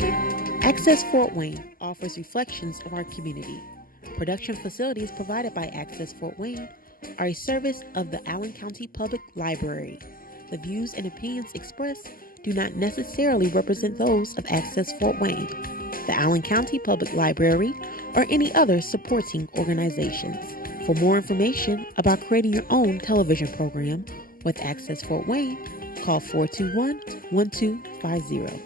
Access Fort Wayne offers reflections of our community. Production facilities provided by Access Fort Wayne are a service of the Allen County Public Library. The views and opinions expressed do not necessarily represent those of Access Fort Wayne, the Allen County Public Library, or any other supporting organizations. For more information about creating your own television program with Access Fort Wayne, call 421-1250.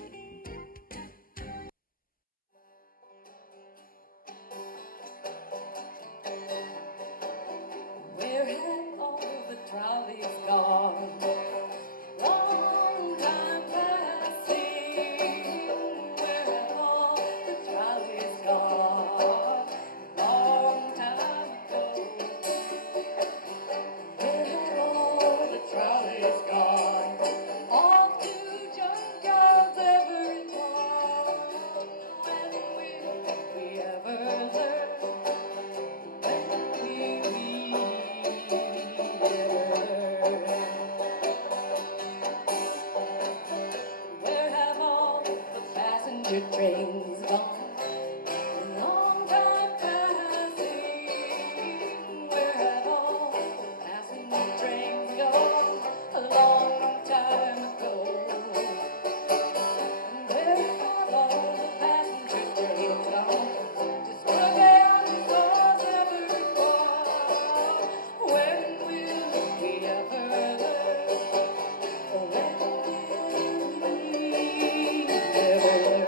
Where have all the trolleys gone? Long time passing. Where have all the trolleys gone? Long time ago. Where have all the trolleys gone? All to junkyards, every one. When will we ever learn? When will we Where have all the passenger trains gone? Long time passing. Where have all the passenger trains gone? A long time ago. Where have all the passenger trains gone? Just look out the stars everywhere. When will we ever learn? When will we ever learn?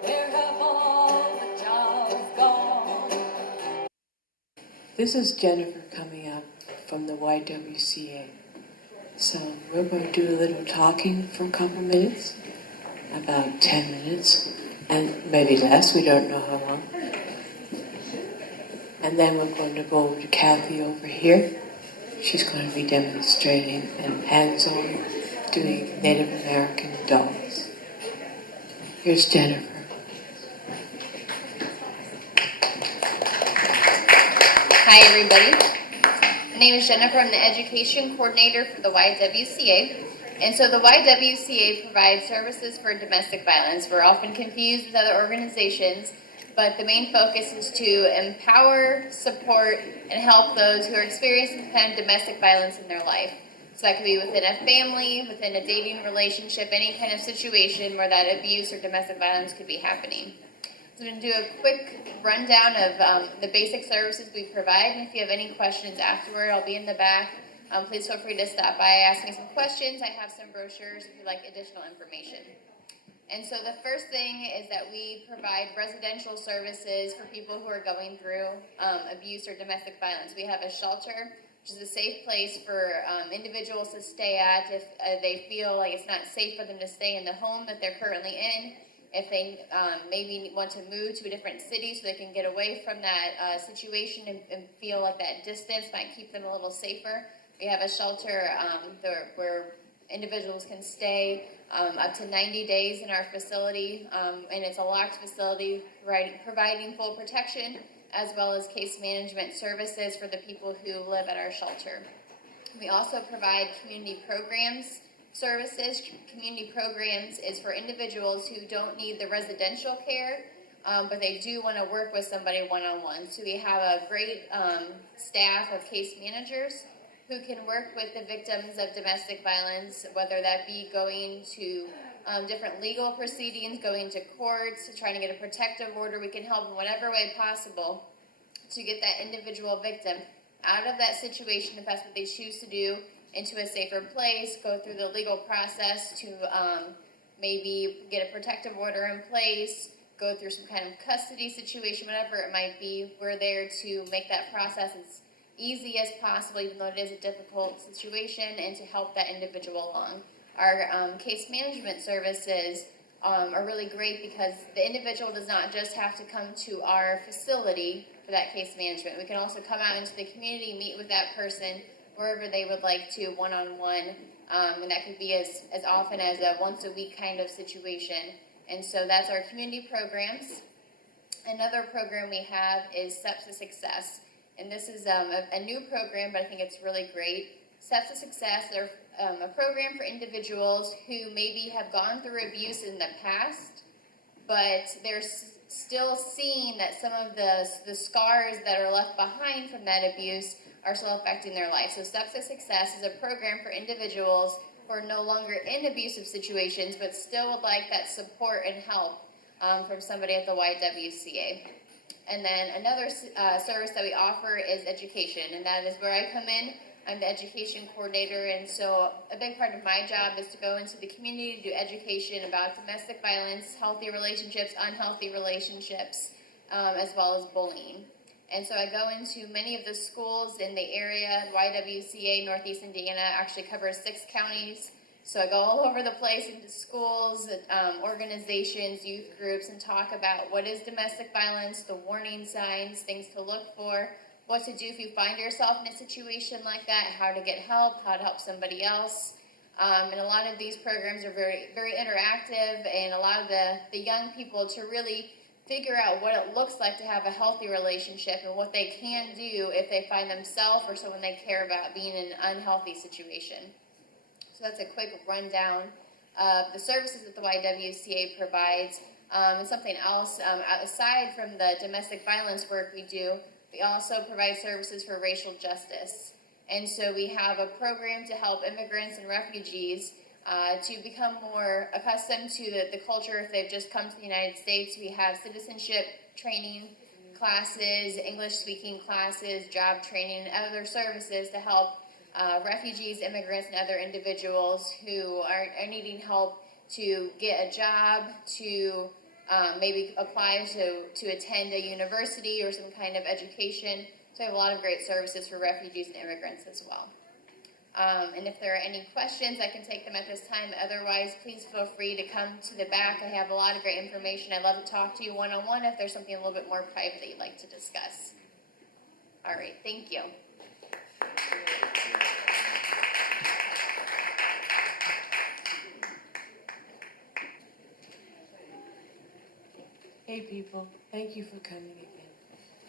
Where have all the jobs gone? This is Jennifer coming up from the YWCA. So we're going to do a little talking for a couple minutes, about 10 minutes, and maybe less, we don't know how long. And then we're going to go over to Kathy over here. She's going to be demonstrating and hands-on doing Native American dolls. Here's Jennifer. Hi, everybody. My name is Jennifer. I'm the Education Coordinator for the YWCA. And so the YWCA provides services for domestic violence. We're often confused with other organizations, but the main focus is to empower, support, and help those who are experiencing kind of domestic violence in their life. So that could be within a family, within a dating relationship, any kind of situation where that abuse or domestic violence could be happening. So I'm going to do a quick rundown of the basic services we provide, and if you have any questions afterward, I'll be in the back. Please feel free to stop by, ask me some questions. I have some brochures if you'd like additional information. And so the first thing is that we provide residential services for people who are going through abuse or domestic violence. We have a shelter, which is a safe place for individuals to stay at if they feel like it's not safe for them to stay in the home that they're currently in. If they maybe want to move to a different city so they can get away from that situation and feel like that distance might keep them a little safer. We have a shelter where individuals can stay up to 90 days in our facility, and it's a locked facility providing full protection as well as case management services for the people who live at our shelter. We also provide community programs services. Community programs is for individuals who don't need the residential care, but they do want to work with somebody one-on-one. So we have a great staff of case managers who can work with the victims of domestic violence, whether that be going to different legal proceedings, going to courts, trying to get a protective order. We can help in whatever way possible to get that individual victim out of that situation, if that's what they choose to do, into a safer place, go through the legal process to maybe get a protective order in place, go through some kind of custody situation, whatever it might be. We're there to make that process as easy as possible, even though it is a difficult situation, and to help that individual along. Our case management services are really great because the individual does not just have to come to our facility for that case management. We can also come out into the community, meet with that person wherever they would like to, one-on-one, and that could be as often as a once-a-week kind of situation. And so that's our community programs. Another program we have is Steps to Success, and this is a new program, but I think it's really great. Steps to Success are a program for individuals who maybe have gone through abuse in the past, but they're still seeing that some of the scars that are left behind from that abuse are still affecting their life. So Steps to Success is a program for individuals who are no longer in abusive situations, but still would like that support and help from somebody at the YWCA. And then another service that we offer is education, and that is where I come in. I'm the education coordinator, and so a big part of my job is to go into the community to do education about domestic violence, healthy relationships, unhealthy relationships, as well as bullying. And so I go into many of the schools in the area. YWCA Northeast Indiana actually covers 6 counties. So I go all over the place into schools, organizations, youth groups, and talk about what is domestic violence, the warning signs, things to look for, what to do if you find yourself in a situation like that, how to get help, how to help somebody else. And a lot of these programs are very, very interactive and allow the young people to really figure out what it looks like to have a healthy relationship and what they can do if they find themselves or someone they care about being in an unhealthy situation. So that's a quick rundown of the services that the YWCA provides. And something else, aside from the domestic violence work we do, we also provide services for racial justice. And so we have a program to help immigrants and refugees to become more accustomed to the culture if they've just come to the United States. We have citizenship training classes, English speaking classes, job training, and other services to help refugees, immigrants, and other individuals who are needing help to get a job, to maybe apply to attend a university or some kind of education. So we have a lot of great services for refugees and immigrants as well. And if there are any questions, I can take them at this time. Otherwise, please feel free to come to the back. I have a lot of great information. I'd love to talk to you one-on-one if there's something a little bit more private that you'd like to discuss. All right, thank you. Hey people, thank you for coming again.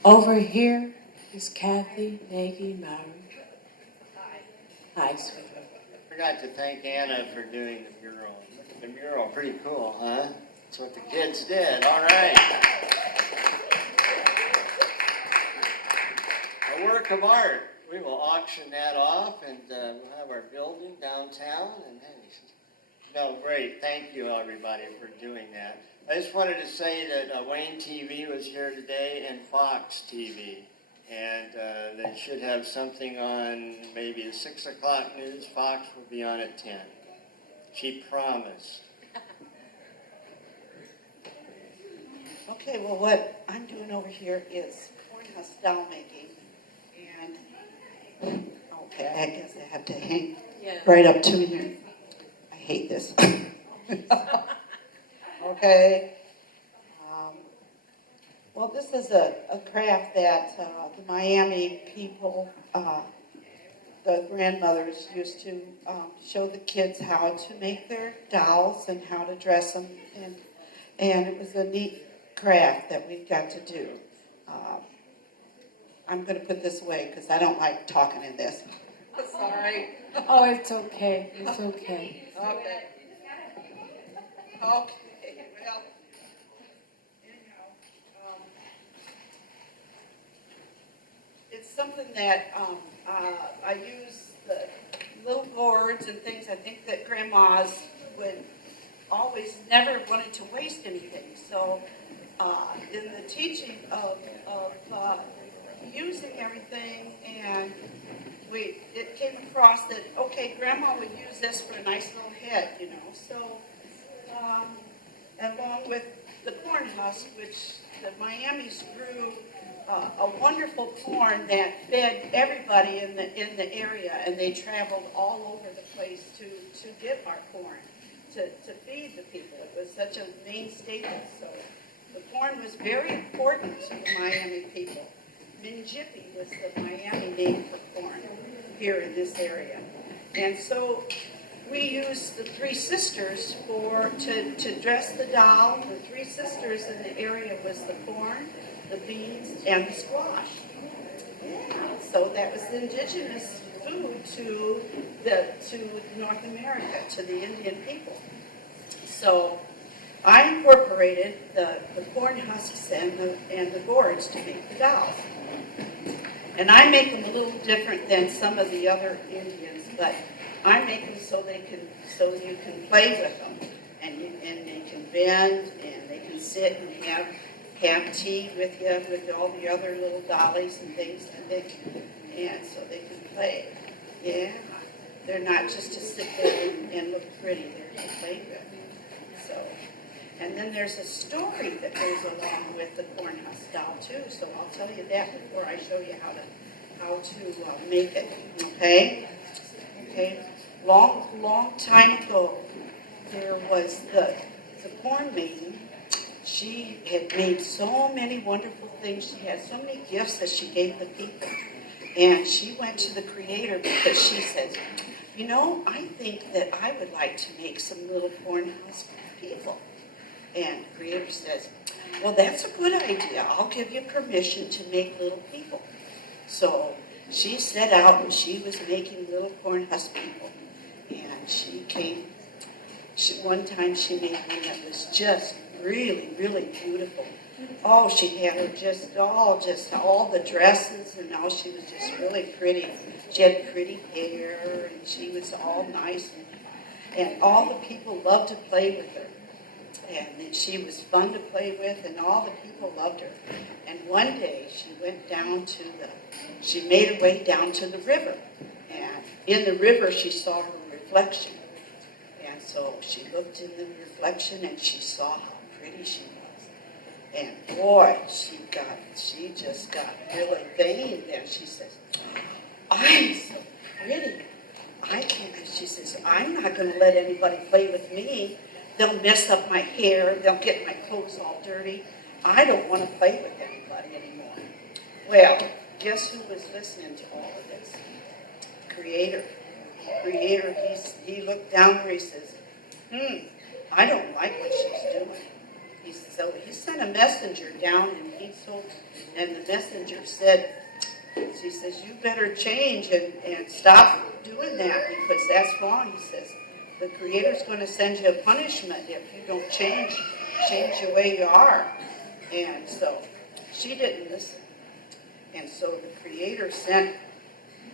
Over here is Kathy, Nagy, Mowry. Hi, sweetheart. I forgot to thank Anna for doing the mural. Look at the mural, pretty cool, huh? That's what the kids did, all right. A work of art. We will auction that off, and we'll have our building downtown. And hey, no, great. Thank you, everybody, for doing that. I just wanted to say that Wayne TV was here today and Fox TV. And they should have something on maybe at 6 o'clock news. Fox will be on at 10. She promised. Okay, well, what I'm doing over here is cornhusk doll making. And, okay, I guess I have to hang right up to me here. I hate this. Okay. Well, this is a craft that the Miami people, the grandmothers used to show the kids how to make their dolls and how to dress them. And it was a neat craft that we've got to do. I'm going to put this away because I don't like talking in this. Sorry. Oh, it's okay. It's okay. Okay. Okay. Well, it's something that I use the little boards and things. I think that grandmas would always never wanted to waste anything. So in the teaching of using everything, and it came across that, okay, grandma would use this for a nice little head, you know. So along with the corn husk, which the Miamis grew a wonderful corn that fed everybody in the area, and they traveled all over the place to get our corn, to feed the people. It was such a main staple. So the corn was very important to the Miami people. Minnick was the Miami name for corn here in this area. And so we used the three sisters to dress the doll. The three sisters in the area was the corn, the beans, and the squash. Yeah, so that was the indigenous food to North America, to the Indian people. So I incorporated the corn husks and the gourds to make the dolls. And I make them a little different than some of the other Indians, but I make them so you can play with them, and they can bend, and they can sit and have tea with you, with all the other little dollies and things, and so they can play. Yeah, they're not just to sit there and look pretty; they're to play with. So, and then there's a story that goes along with the corn husk doll too. So I'll tell you that before I show you how to make it. Okay. Long time ago, there was the corn maiden. She had made so many wonderful things. She had so many gifts that she gave the people. And she went to the Creator because she said, I think that I would like to make some little corn husk people. And the Creator says, well, that's a good idea. I'll give you permission to make little people. So she set out and she was making little corn husk people. And one time she made one that was just really, really beautiful. Oh, she had her just all the dresses, and now she was just really pretty. She had pretty hair, and she was all nice, and all the people loved to play with her. And she was fun to play with, and all the people loved her. And one day she made her way down to the river. And in the river she saw her reflection. And so she looked in the reflection and she saw how pretty she was. And boy, she just got really vain there. She says, I'm so pretty. She says, I'm not going to let anybody play with me. They'll mess up my hair. They'll get my clothes all dirty. I don't want to play with anybody anymore. Well, guess who was listening to all of this? Creator. Creator, he looked down there, he says, I don't like what she's doing. So he sent a messenger down, and the messenger said, he says, you better change and stop doing that, because that's wrong. He says, the Creator's going to send you a punishment if you don't change the way you are. And so she didn't listen. And so the Creator sent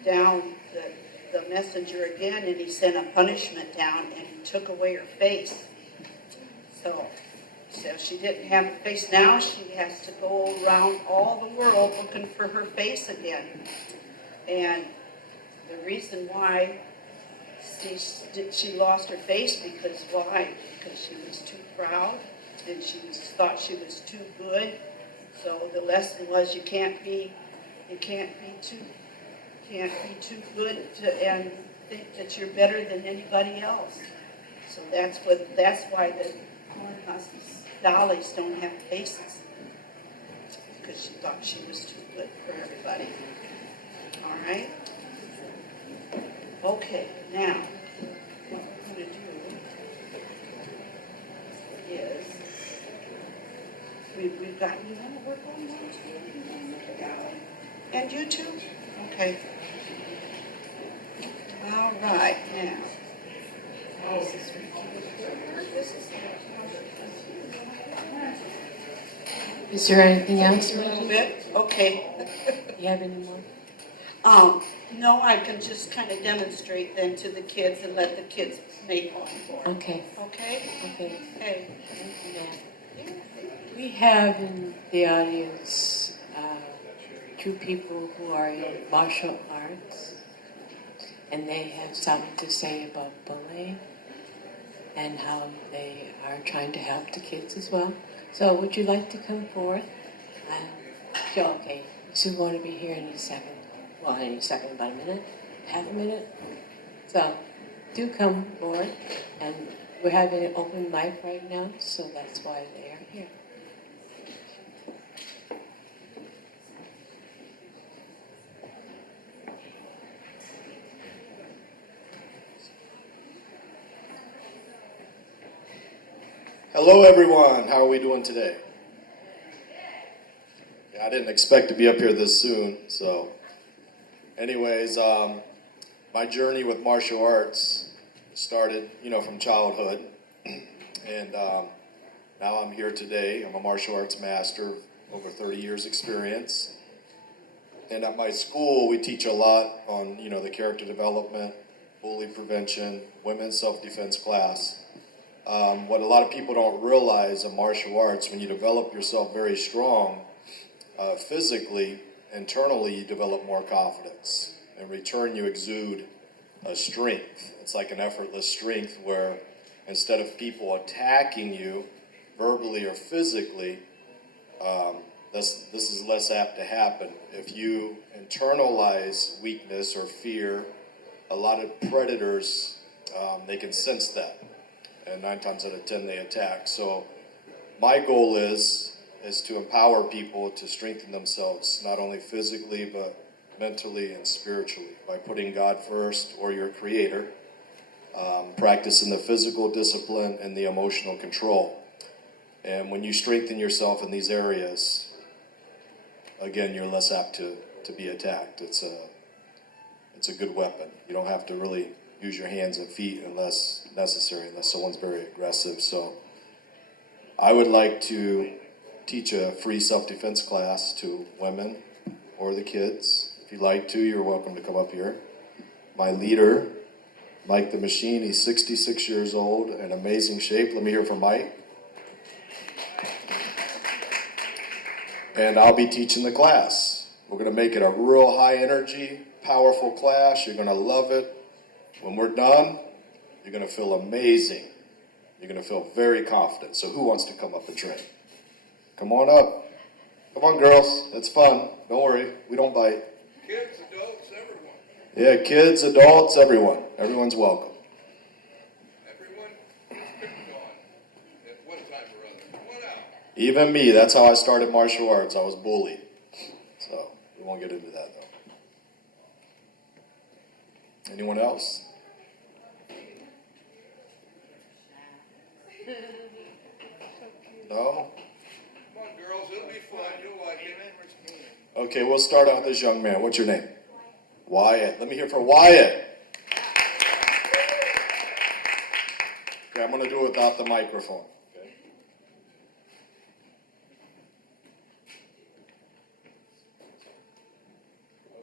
down the messenger again, and he sent a punishment down, and he took away her face. So she didn't have a face. Now she has to go around all the world looking for her face again. And the reason why she lost her face, because she was too proud, and she thought she was too good. So the lesson was you can't be too good and think that you're better than anybody else. So that's why the corn husk dollies don't have faces, because she thought she was too good for everybody. All right. Okay. Now, what we're going to do is we've got we're going on to and YouTube. Okay. All right, now. Is there anything else? A little bit? Okay. Do you have any more? No, I can just kind of demonstrate them to the kids and let the kids make one for them. Okay. Okay? Okay. Okay. We have in the audience two people who are in martial arts, and they have something to say about bullying and how they are trying to help the kids as well. So would you like to come forth? Sure, okay. So we want to be here any second. Well, any second, about a minute, half a minute. So do come forward. And we're having an open mic right now, so that's why they are here. Hello, everyone. How are we doing today? Yeah, I didn't expect to be up here this soon. So, anyways, my journey with martial arts started, from childhood, and now I'm here today. I'm a martial arts master, over 30 years experience. And at my school, we teach a lot on, the character development, bully prevention, women's self-defense class. What a lot of people don't realize in martial arts, when you develop yourself very strong, physically, internally, you develop more confidence. In return, you exude a strength. It's like an effortless strength where instead of people attacking you verbally or physically, this is less apt to happen. If you internalize weakness or fear, a lot of predators, they can sense that. And 9 times out of 10 they attack. So my goal is to empower people to strengthen themselves, not only physically, but mentally and spiritually, by putting God first or your creator, practicing the physical discipline and the emotional control. And when you strengthen yourself in these areas, again, you're less apt to be attacked. It's a good weapon. You don't have to really use your hands and feet unless necessary, unless someone's very aggressive. So I would like to teach a free self-defense class to women or the kids. If you'd like to, you're welcome to come up here. My leader, Mike the Machine, he's 66 years old, in amazing shape. Let me hear from Mike. And I'll be teaching the class. We're going to make it a real high energy, powerful class. You're going to love it. When we're done, you're going to feel amazing. You're going to feel very confident. So who wants to come up and train? Come on up. Come on, girls. It's fun. Don't worry. We don't bite. Kids, adults, everyone. Yeah, kids, adults, everyone. Everyone's welcome. Everyone is picked on at one time or other. Come on out. Even me. That's how I started martial arts. I was bullied. So we won't get into that, though. Anyone else? No? Come on, girls. It'll be fun. You'll like it. Okay, we'll start out with this young man. What's your name? Wyatt. Let me hear from Wyatt. Okay, I'm going to do it without the microphone. Okay?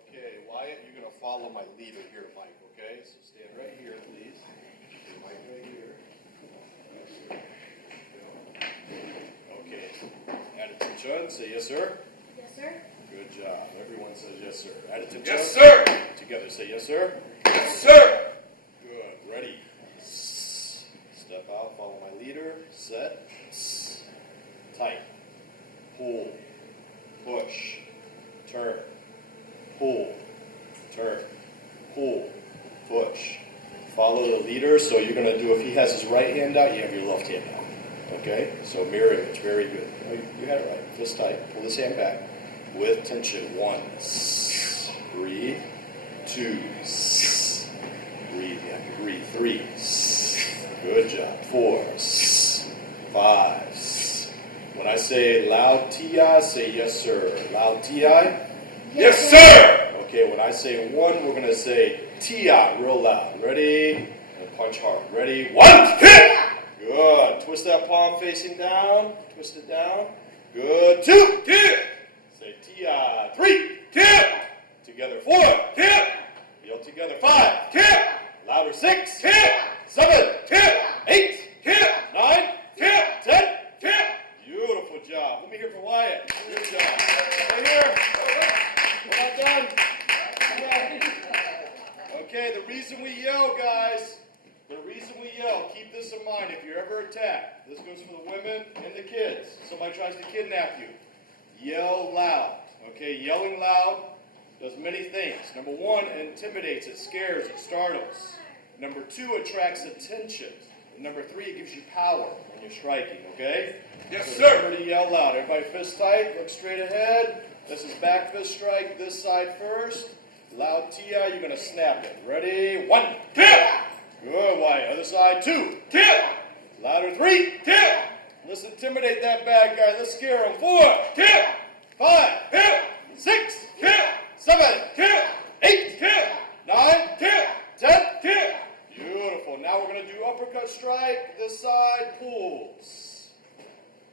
Okay, Wyatt, you're going to follow my leader here, Mike, okay? So stand right here, please. Mike right here. Okay. Attention, say yes, sir. Yes, sir. Good job. Everyone says yes, sir. Attention. Yes, sir. Together, say yes, sir. Yes, sir. Good. Ready. Step out, follow my leader. Set. Tight. Pull. Push. Turn. Pull. Turn. Pull. Push. Follow the leader. So you're going to do, if he has his right hand out, you have your left hand out. Okay? So mirror image. Very good. Oh, you had it right. Fist tight. Pull this hand back. With tension. 1. Breathe. 2. Breathe. You have to breathe. 3. Good job. 4. 5. When I say loud T.I., say yes, sir. Loud T.I.? Yes, sir. Okay, when I say 1, we're going to say T.I. real loud. Ready? And punch hard. Ready? 1, hit! Good. Twist that palm facing down. Twist it down. Good. 2, hit! Say T.I. 3, hit! Together. 4, hit! Yell together. 5, hit! Louder. 6, hit! 7, hit! 8, hit! 9, hit! 10, hit! Beautiful job. Let me hear from Wyatt. Good job. Right here. We're not done. Okay, the reason we yell, guys, the reason we yell. Keep this in mind. If you're ever attacked, this goes for the women and the kids. Somebody tries to kidnap you. Yell loud. Okay, yelling loud does many things. Number one, it intimidates, it scares, it startles. Number two, it attracts attention. And number three, it gives you power when you're striking, okay? Yes, So sir. remember to yell loud. Everybody fist tight, look straight ahead. This is back fist strike, this side first. Loud TI, you're going to snap it. Ready? 1, kill! Good, Wyatt. Other side, 2, kill! Louder, 3, kill! Let's intimidate that bad guy. Let's scare him. 4, kill! 5, kill! 6, kill! 7, kill! 8, kill! 9, kill! 10, kill! Beautiful. Now we're going to do uppercut strike. This side pulls.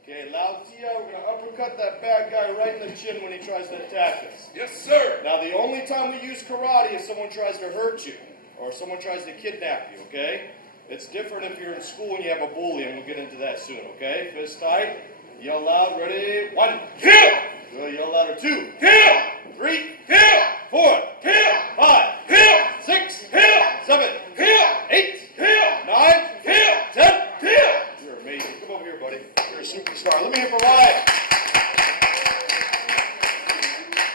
Okay, loud TI, we're going to uppercut that bad guy right in the chin when he tries to attack us. Yes, sir. Now, the only time we use karate is someone tries to hurt you or someone tries to kidnap you, okay? It's different if you're in school and you have a bully, and we'll get into that soon, okay? Fist tight. Yell loud. Ready? 1, kill! Good. Yell louder. 2, kill! 3, kill! 4, kill! 5, kill! 6, kill! 7, kill! 8, kill! 9, kill! 10, kill! You're amazing. Come over here, buddy. You're a superstar. Let me hear from Wyatt.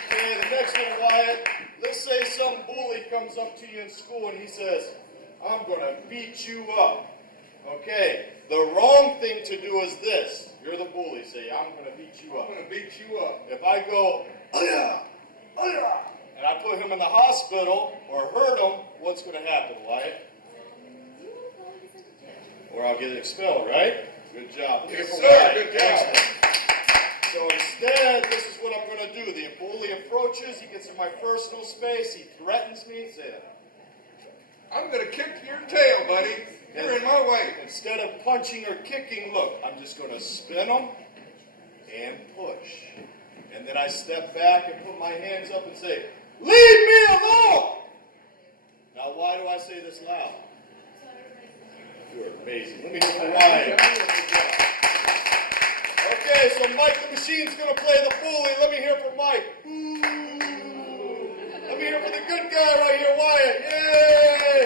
Okay, the next one, Wyatt. Let's say some bully comes up to you in school and he says, I'm going to beat you up. Okay, the wrong thing to do is this. You're the bully. Say, I'm going to beat you I'm up. going to beat you up. If I go, oh yeah, and I put him in the hospital or hurt him, what's going to happen, Wyatt? Or I'll get expelled, right? Good job. Yes, Good for sir. Wyatt. Good job. Excellent. So instead, this is what I'm going to do. The bully approaches, he gets in my personal space, he threatens me. Say that. I'm going to kick your tail, buddy. You're in my way. Instead of punching or kicking, look, I'm just going to spin them and push. And then I step back and put my hands up and say, leave me alone! Now, why do I say this loud? You're amazing. Let me hear from Ryan. Okay, so Mike the Machine's going to play the bully. Let me hear from Mike. Ooh. Let me hear from the good guy right here, Wyatt. Yay!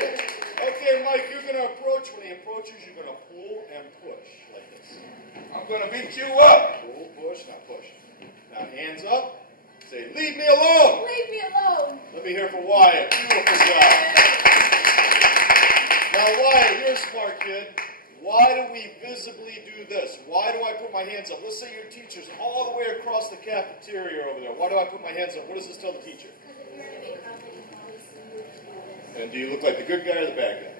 Okay, Mike, you're going to approach. When he approaches, you're going to pull and push like this. I'm going to beat you up. Pull, push, now push. Now hands up. Say, leave me alone. Leave me alone. Let me hear from Wyatt. Beautiful job. Now, Wyatt, you're a smart kid. Why do we visibly do this? Why do I put my hands up? Let's say your teacher's all the way across the cafeteria over there. Why do I put my hands up? What does this tell the teacher? And do you look like the good guy or the bad guy?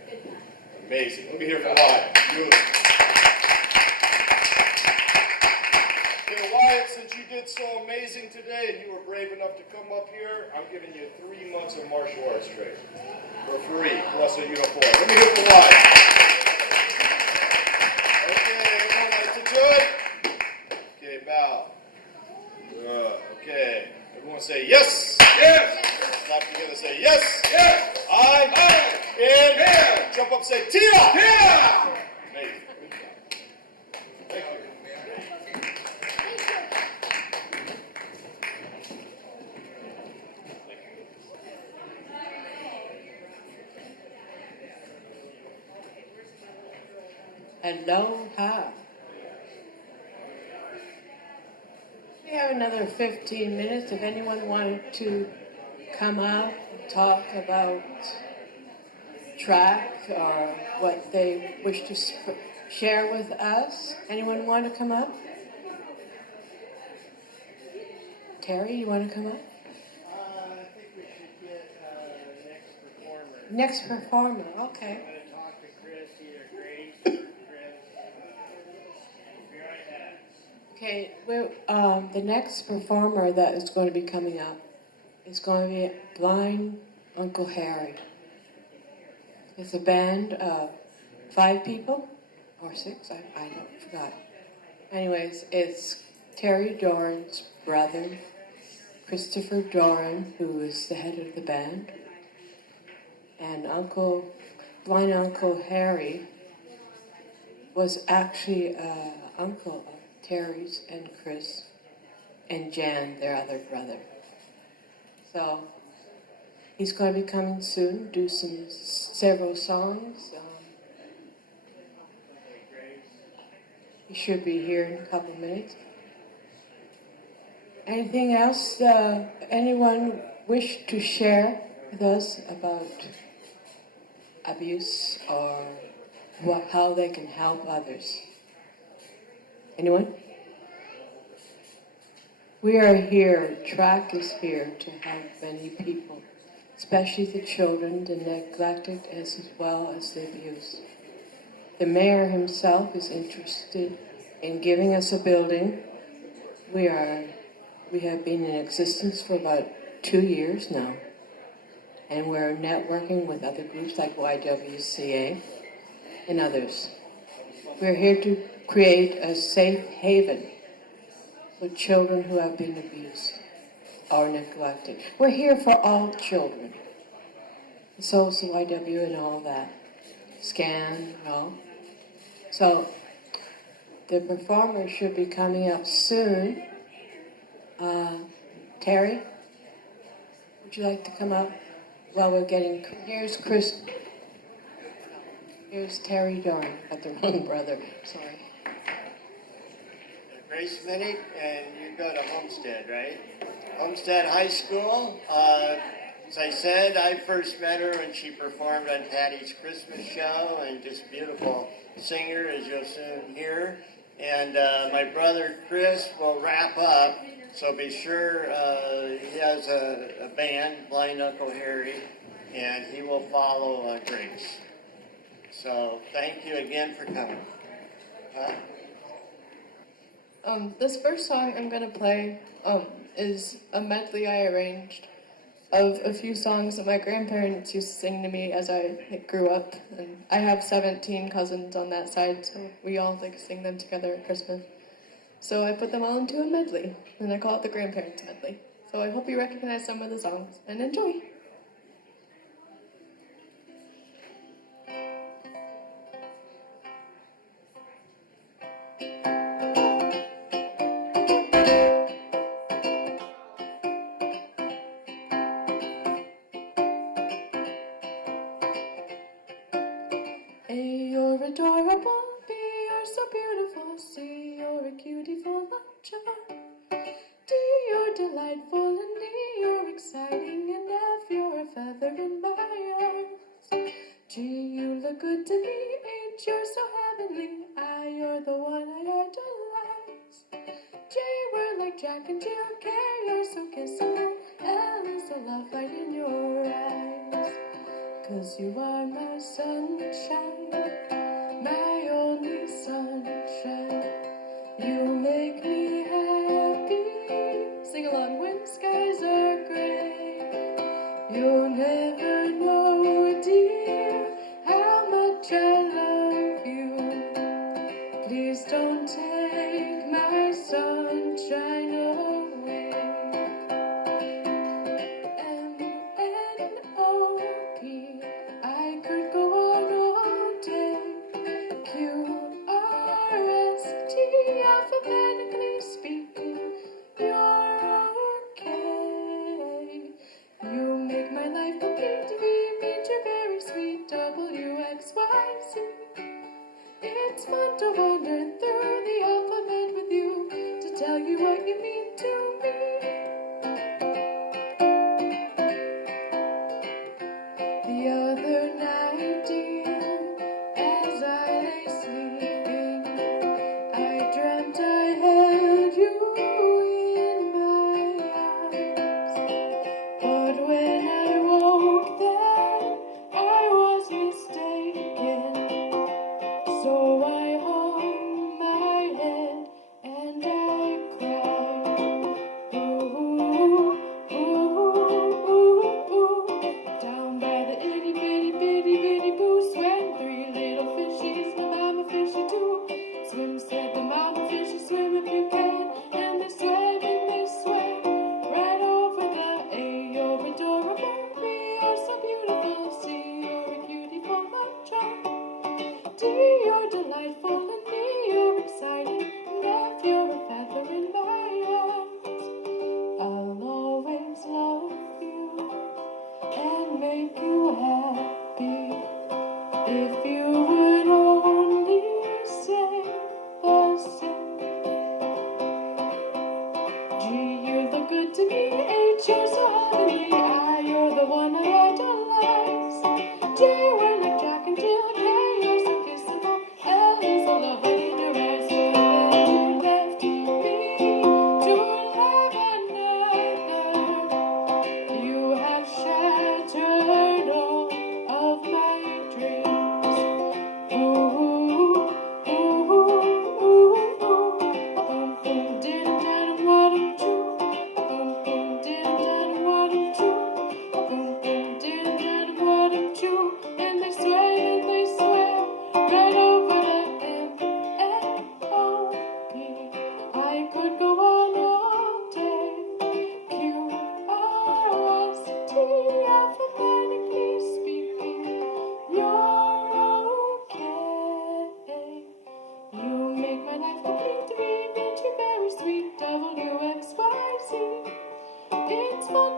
Amazing. Let me hear from Wyatt. Beautiful. Okay, Wyatt, since you did so amazing today and you were brave enough to come up here, I'm giving you 3 months of martial arts training for free, plus a uniform. Let me hear from Wyatt. Okay, everyone like to do it? Okay, bow. Good. Okay. Everyone say yes. Yes. Clap together. Say yes. Yes. I. I. And. Yeah. Jump up. Say Tia. Yeah. Amazing. Good job. Thank you. Aloha. We have another 15 minutes. If anyone wanted to come out and talk about track or what they wish to share with us, anyone want to come up? Terry, you want to come up? I think we should get next performer. Next performer, okay. I'm going to talk to Chris, either Grace or Chris. Be right back. Okay, the next performer that is going to be coming up is going to be Blind Uncle Harry. It's a band of 5 people, or 6, I don't forgot. Anyways, it's Terry Doran's brother, Christopher Doran, who is the head of the band, and Blind Uncle Harry was actually uncle of Terry's and Chris and Jan, their other brother. So he's going to be coming soon, do several songs. He should be here in a couple of minutes. Anything else anyone wish to share with us about abuse or how they can help others? Anyone? We are here, TRAC is here to help many people, especially the children, the neglected as well as the abused. The mayor himself is interested in giving us a building. We have been in existence for about 2 years now, and we're networking with other groups like YWCA and others. We're here to create a safe haven for children who have been abused or neglected. We're here for all children. So is the YW and all that. SCAN and all. So the performer should be coming up soon. Terry, would you like to come up while we're getting, here's Terry Dorn, got the wrong brother, sorry. Grace Minnick, and you go to Homestead, right? Homestead High School. As I said, I first met her when she performed on Patty's Christmas show, and just beautiful singer, as you'll soon hear. And my brother Chris will wrap up, so be sure he has a band, Blind Uncle Harry, and he will follow Grace. So thank you again for coming. This first song I'm going to play is a medley I arranged of a few songs that my grandparents used to sing to me as I grew up. And I have 17 cousins on that side, so we all sing them together at Christmas. So I put them all into a medley, and I call it the Grandparents Medley. So I hope you recognize some of the songs, and enjoy! A, you're adorable. B, you're so beautiful. C, you're a cutie full of charm. D, you're delightful. And E, you're exciting. And F, you're a feather in my arms. G, you look good to me. H, you're so heavenly. I, you're the one I idolize. J, we're like Jack and Jill. K, you're so kissable. L is a love light in your eyes. 'Cause you are my sunshine, my only sunshine. You make me happy. Sing along. When skies are gray, you'll never know, dear, how much I love you. Please don't take my sunshine away. I could go on all day. Q-R-S-T, alphabetically speaking, you're okay. You make my life complete. V means you're very sweet. W-X-Y-Z. It's fun to wander through the alphabet with you, to tell you what you mean to me. The other night, dear, as I lay sleeping, I dreamt I held you in my arms. But when I woke then, I was mistaken. So I hung my head and I cried.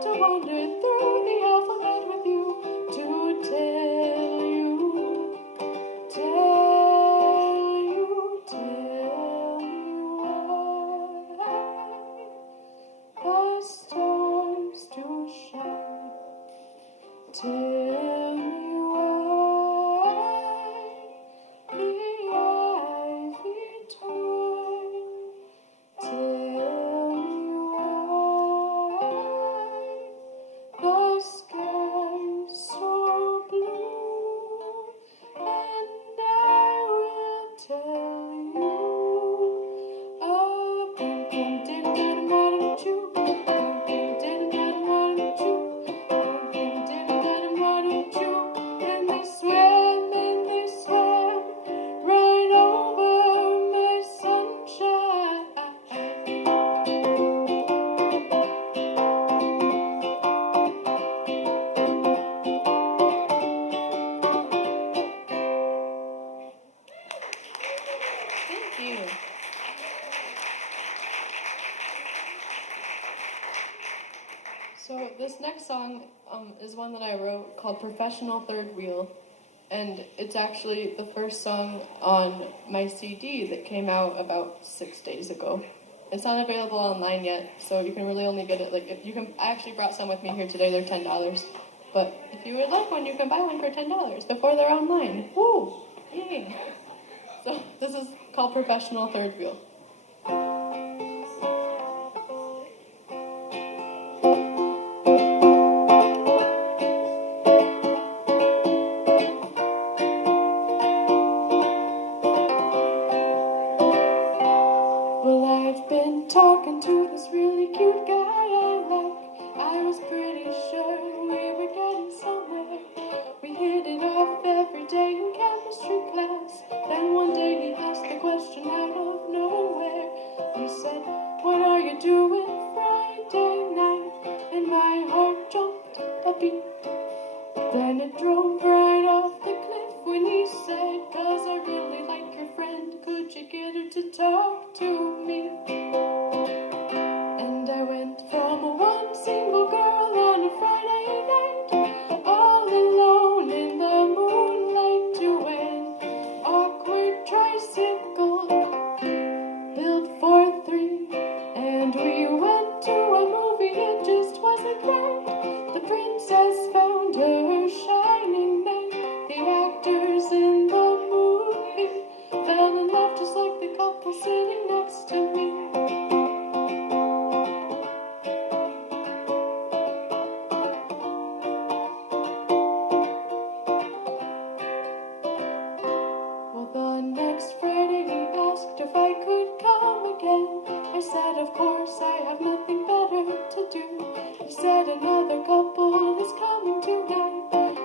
to wander through the alphabet with you to tell you why the stars do shine. Tell me why the ivy twine. Tell me why the sky's so blue, and I will tell you. Oh, boom, boom, didn't matter, matter, choo. Boom, boom, didn't matter, matter, choo. Boom, boom, didn't matter, matter, choo. And they swam right over my sunshine. Thank you. So this next song is one that I wrote called Professional Third Wheel, and it's actually the first song on my CD that came out about 6 days ago. It's not available online yet, so you can really only get it, like, if you can. I actually brought some with me here today. They're $10, but if you would like one, you can buy one for $10 before they're online. Woo! Yay! So this is called Professional Third Wheel. Well, I've been talking to this really cute guy I like. I was pretty sure we were getting somewhere. We hit it off every day in chemistry class. Then one day he asked the question out of nowhere. He said, "What are you doing Friday night?" And my heart jumped a beat. Then it drove right off the cliff when he said, "'Cause I really like your friend, could you get her to talk to me?" And I went from one single girl on a Friday night, all alone in the moonlight, to an awkward tricycle built for three. And we went to a movie, it just wasn't right. The princess found her shining knight. The actors in the movie fell in love just like the couple sitting next to me. Well, the next Friday he asked if I could come again. I said, "Of course, I have nothing better to do." He said, "Another couple is coming tonight."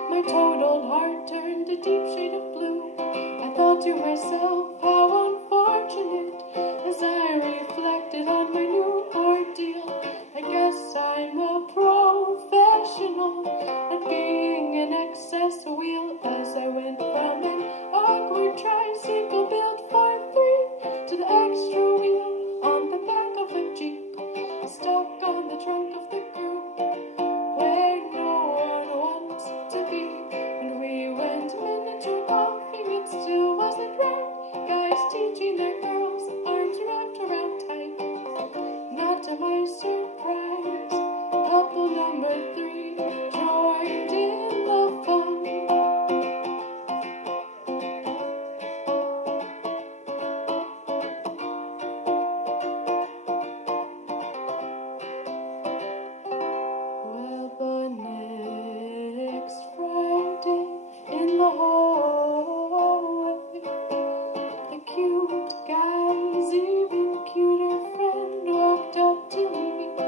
My total heart turned a deep shade of blue. I thought to myself, how unfortunate, as I reflected on my new ordeal. I guess I'm a professional at being an excess wheel, as I went from an awkward tricycle built for three to the extra wheel on the back of a Jeep, stuck on the trunk of the group where no one wants to be. And we went miniature golfing, it still wasn't right. Guys teaching their girls, arms wrapped around tight. Not to my surprise, couple number three joined in the fun. Well, the next Friday in the hallway, the cute guy's even cuter friend walked up to me.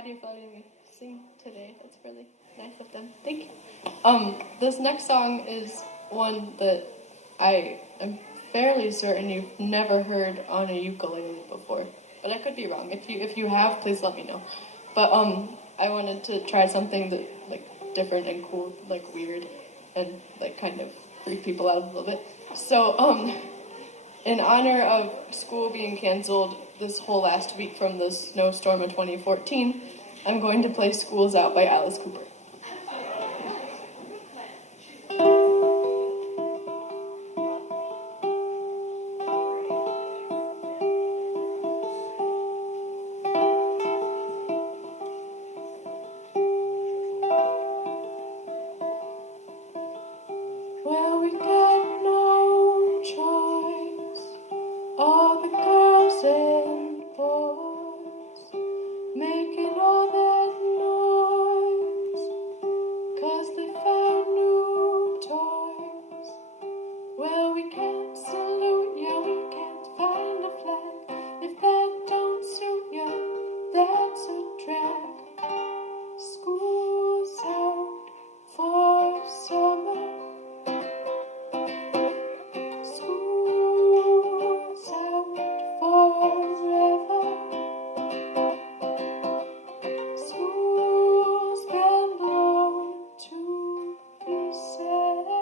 Nagy for letting me sing today. That's really nice of them. Thank you. This next song is one that I am fairly certain you've never heard on a ukulele before, but I could be wrong. If you have, please let me know. But I wanted to try something that like different and cool, like weird, and like kind of freak people out a little bit. So in honor of school being canceled this whole last week from the snowstorm of 2014, I'm going to play School's Out by Alice Cooper. Well, we got no choice, all the girls and boys making all that noise, 'cause they found new toys. Well, we can't salute ya, we can't find a flag, if that don't suit ya, that's a drag. School's out for summer. School's out forever. School's been blown to pieces.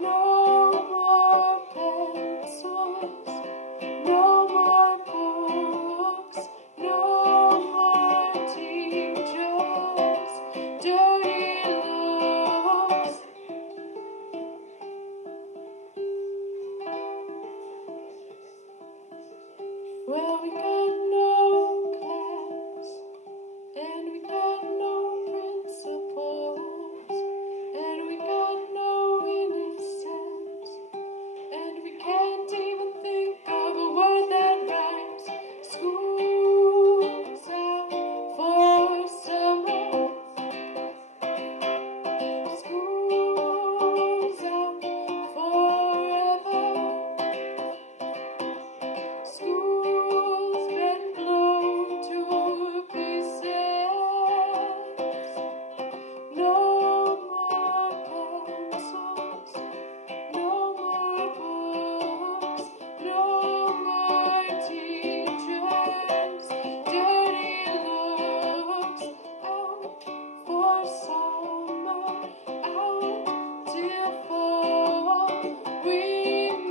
No more pencils, no more books, no more teachers, dirty looks. Well, we got no class, and we got no principals, and we got no innocence, and we can't even think of a word that rhymes. School's out for summer. School's out forever. School's been blown to pieces. No more pencils, no more books, no more teachers, dirty looks. Out for summer, out till fall. We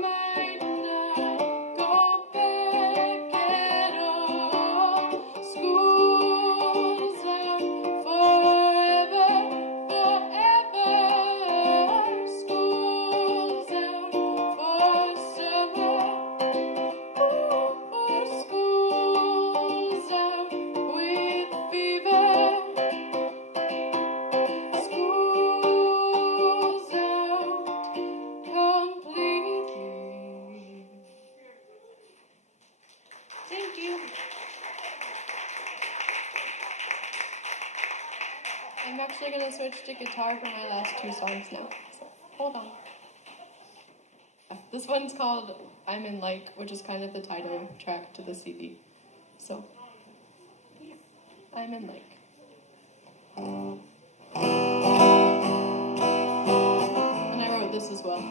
might not go back at all. School's out forever, forever. School's out for summer. School's out with fever. School's out completely. Thank you. I'm actually going to switch to guitar for my last two songs now. So hold on. This one's called I'm in Like, which is kind of the title track to the CD. So, yeah, I'm in Like. And I wrote this as well.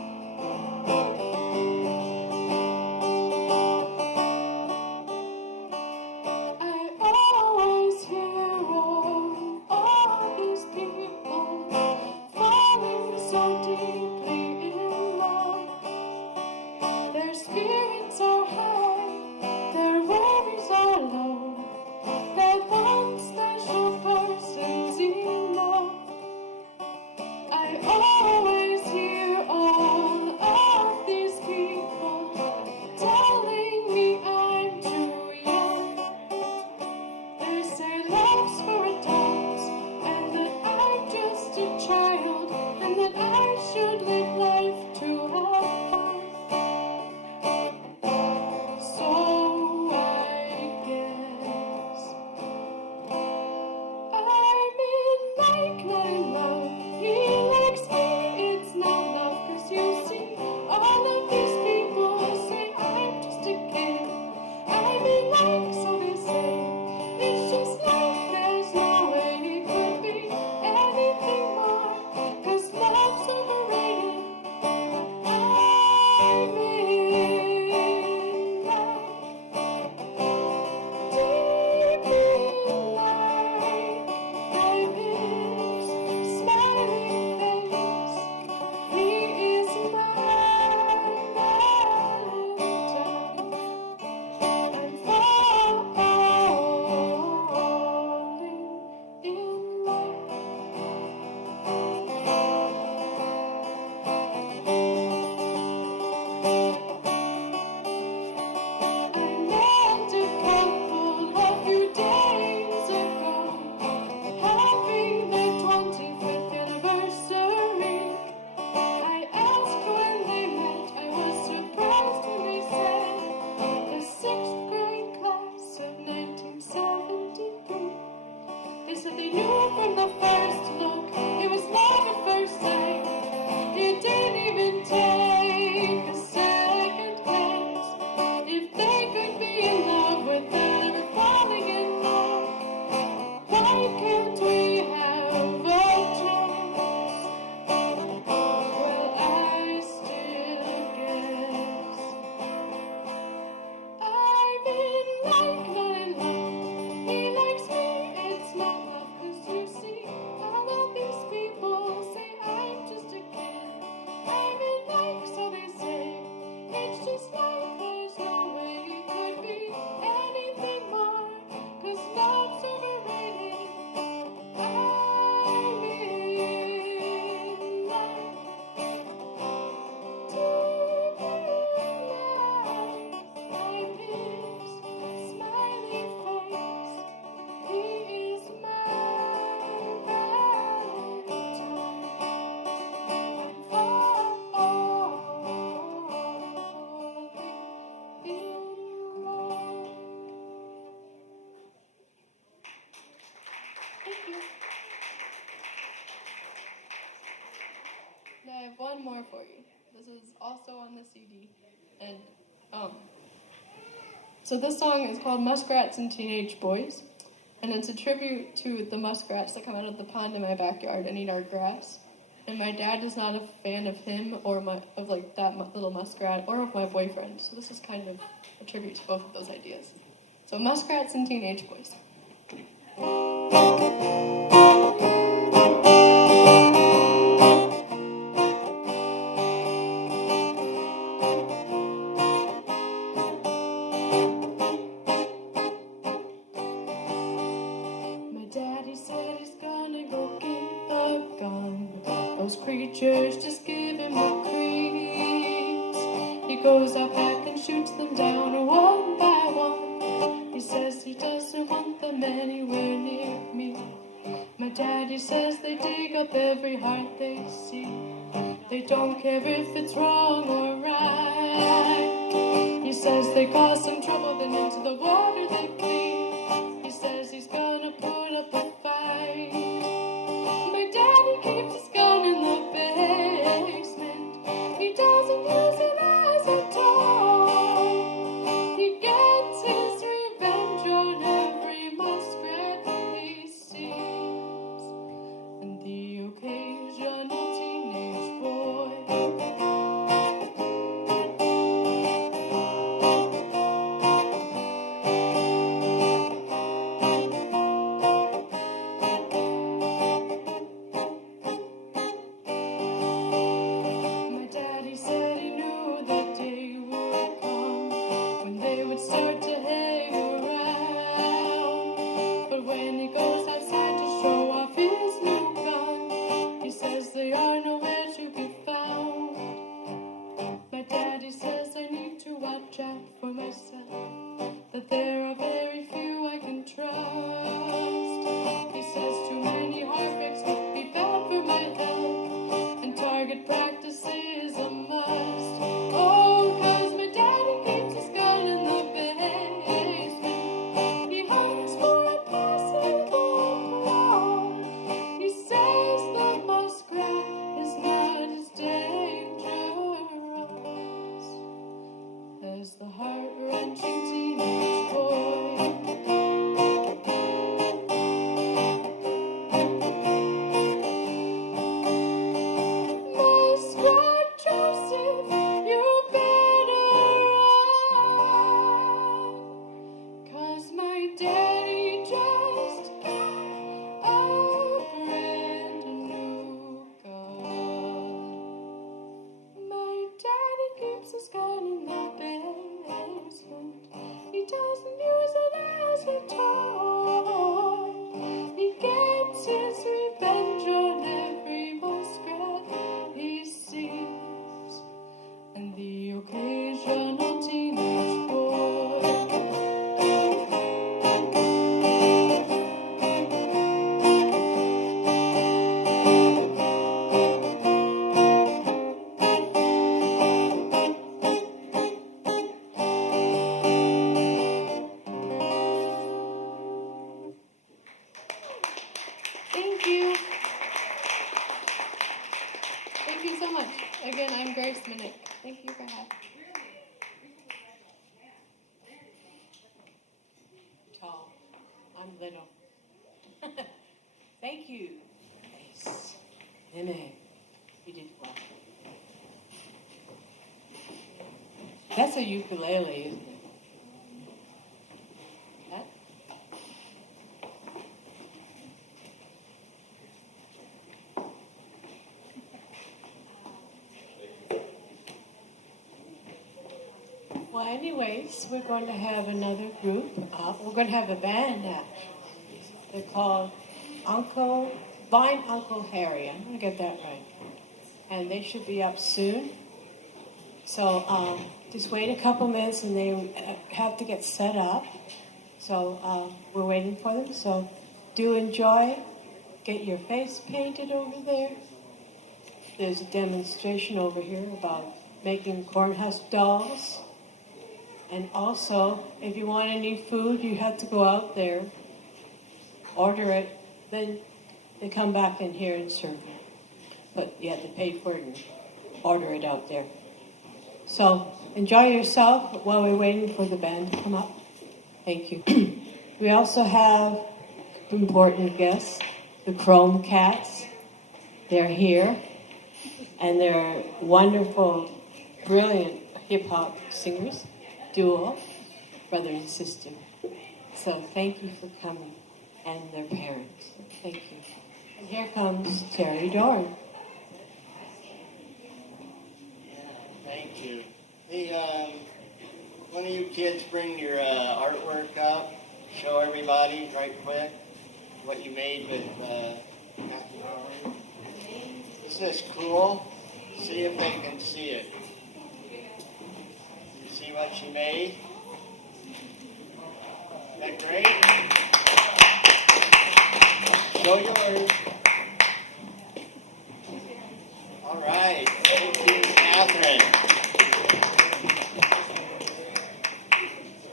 I always hear of all these people falling so deeply in love. Their spirits are high, their worries are low. That one special person's enough. I always hear all of these people telling me I'm too young. They say love's for adults, and that I'm just a child, and that I should live life to have fun. So I guess I'm in Like, not in love. He likes me, it's have one more for you. This is also on the CD. And so this song is called Muskrats and Teenage Boys. And it's a tribute to the muskrats that come out of the pond in my backyard and eat our grass. And my dad is not a fan of him or that little muskrat or of my boyfriend. So this is kind of a tribute to both of those ideas. So Muskrats and Teenage Boys. My daddy said he's gonna go get a gun. Those creatures just give him the creeps. He goes out back and shoots them down one by one. He says he doesn't want them anywhere near me. My daddy says they dig up every heart they see. They don't care if it's wrong or right. He says they cause some trouble, then into the water they flee. He says he's gonna put up a fight. My daddy keeps his gun in the basement. He doesn't use it as a toy. He gets his revenge on every muskrat he sees. And the occasional teenage boy. My daddy said he knew the day would come when they would start to hang around. But when he goes outside to show off his new gun, he says they are nowhere to be found. My daddy says I need to watch out for myself, that there are very few I can trust. He says too many heartbreaks would be bad for my health, and target practice is a must. Oh, 'cause my daddy keeps his gun in the basement. He hopes for a possible blow. He says the muskrat is not as dangerous as the heart-wrenching teenage boy. Muskrat Joseph, you better run, 'cause my daddy just got a brand new gun. My daddy keeps his gun in the basement. He doesn't use it as a toy. He gets his revenge on every muskrat he sees. And the occasional teenage boy. Thank you. Thank you so much. Again, I'm Grace Minnick. Thank you for having me. Tall. I'm little. Thank you. Nice. Minnick, you did well. That's a ukulele, isn't it? That? Well, anyways, we're going to have another group. We're going to have a band, actually. They're called Blind Uncle Harry. I'm going to get that right. And they should be up soon. So just wait a couple minutes and they have to get set up. So we're waiting for them. So do enjoy. Get your face painted over there. There's a demonstration over here about making cornhusk dolls. And also, if you want any food, you have to go out there, order it, then they come back in here and serve it. but you have to pay for it and order it out there. So enjoy yourself while we're waiting for the band to come up. Thank you. We also have important guests, the Chrome Cats. They're here, and they're wonderful, brilliant hip-hop singers, duo, brother and sister. So thank you for coming, and their parents. Thank you. And here comes Terry Dorn. Thank you. Hey, one of you kids bring your artwork up. Show everybody right quick what you made with Mowry. Isn't this cool? See if they can see it. You see what she made? Is that great? Show yours. All right. Thank you, Catherine.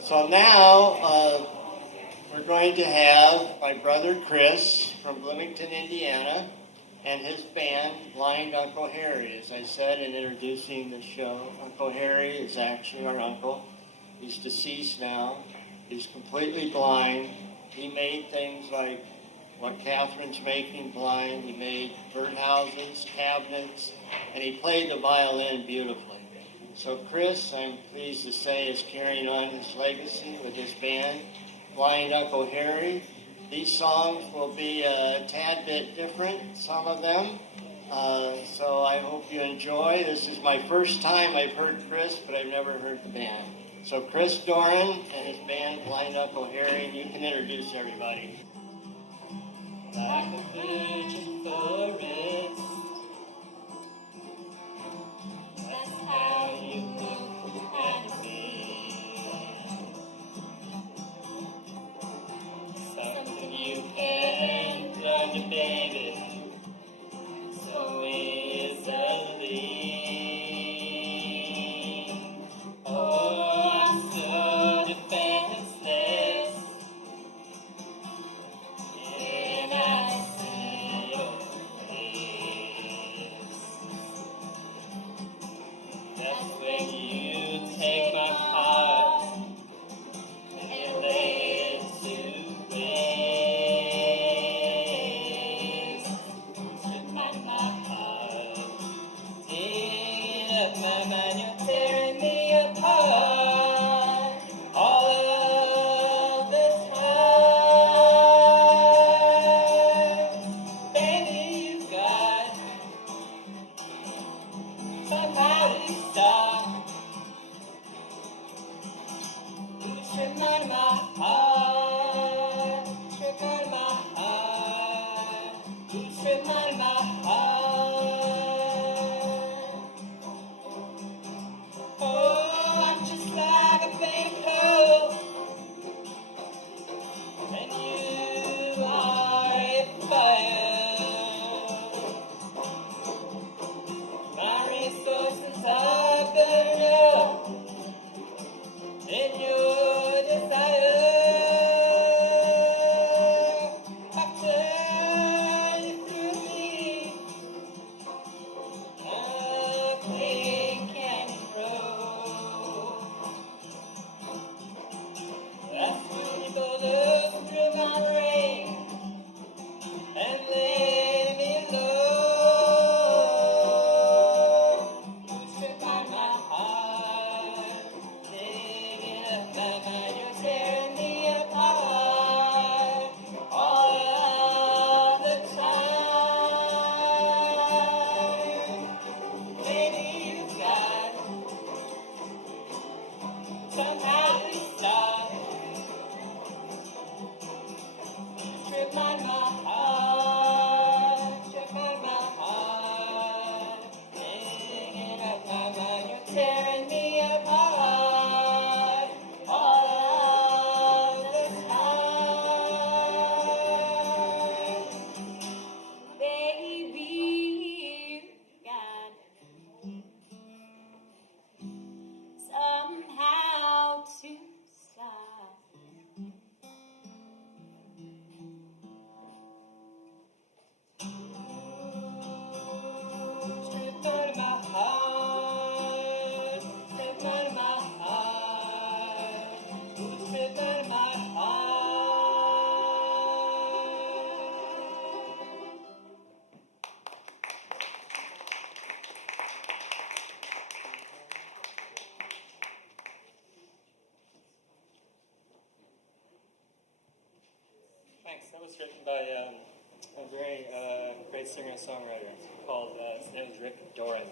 So now we're going to have my brother Chris from Bloomington, Indiana, and his band, Blind Uncle Harry. As I said in introducing the show, Uncle Harry is actually our uncle. He's deceased now. He's completely blind. He made things like what Catherine's making blind. He made birdhouses, cabinets, and he played the violin beautifully. So Chris, I'm pleased to say, is carrying on his legacy with his band, Blind Uncle Harry. These songs will be a tad bit different, some of them. So I hope you enjoy. This is my first time I've heard Chris, but I've never heard the band. So Chris Doran and his band, Blind Uncle Harry, and you can introduce everybody. Like a virgin forest, that's how you move and be. Something you can't learn to, baby, so easily. Oh, I'm so defenseless, and I see your face. That's when you take my heart and lay it to waste. Remind my heart, dig up my mind, you're tearing me apart all of the time. Baby, you got somehow to stop. You remind my heart, remind my heart, you remind my heart. Oh, I'm just like a baby coat, and you are a fire. My resources are burning That was written by a very great singer-songwriter called, his name is Rick Doran.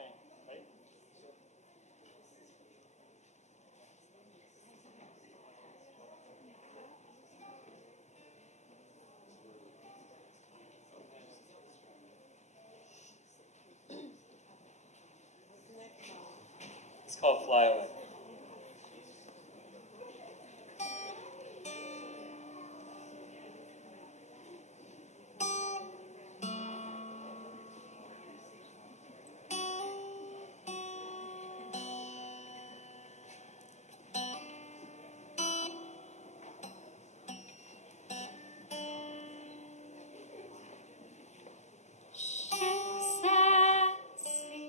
Okay, ready? It's called Fly Away. Ships at sea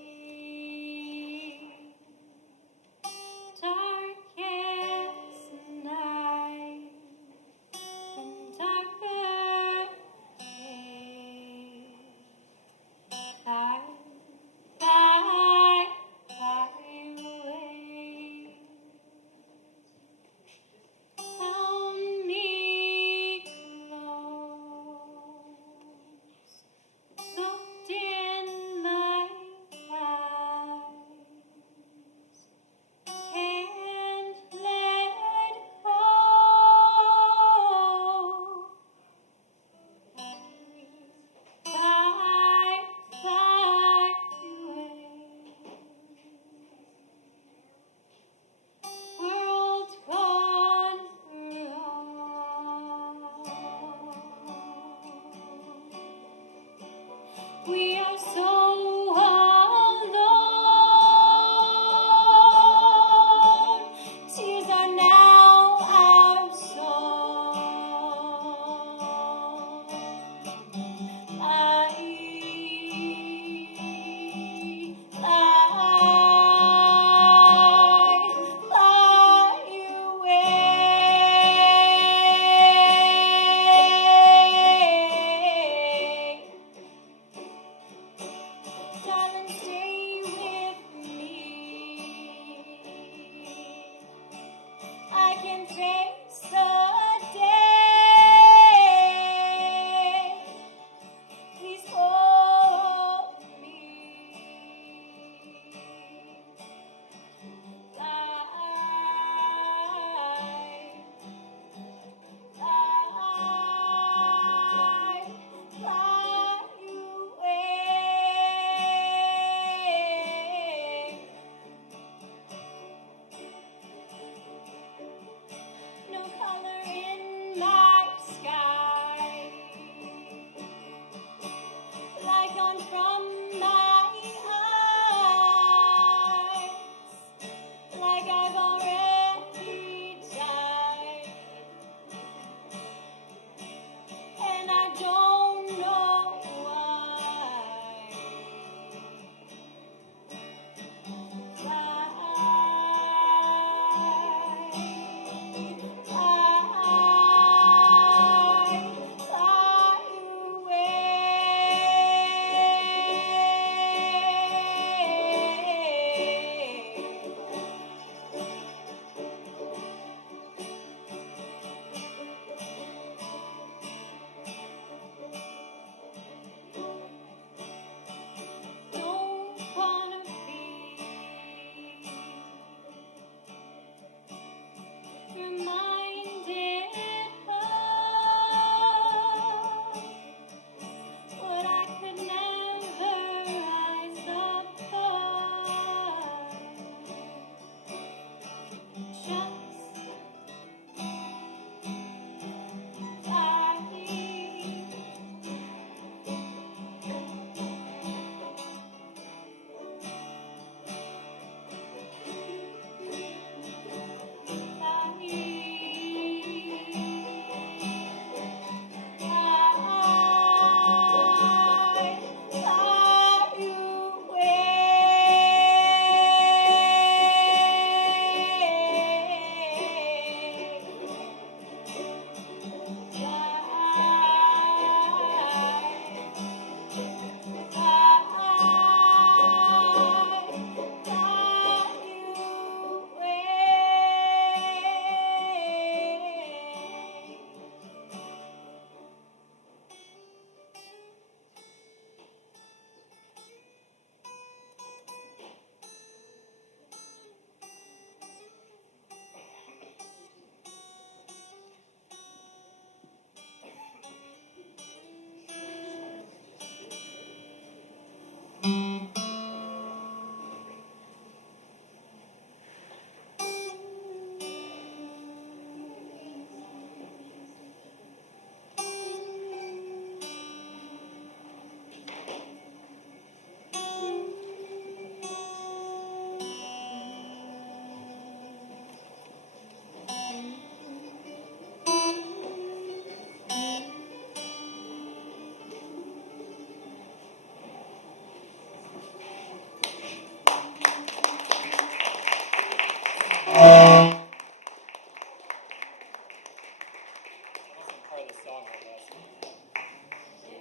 a song like that.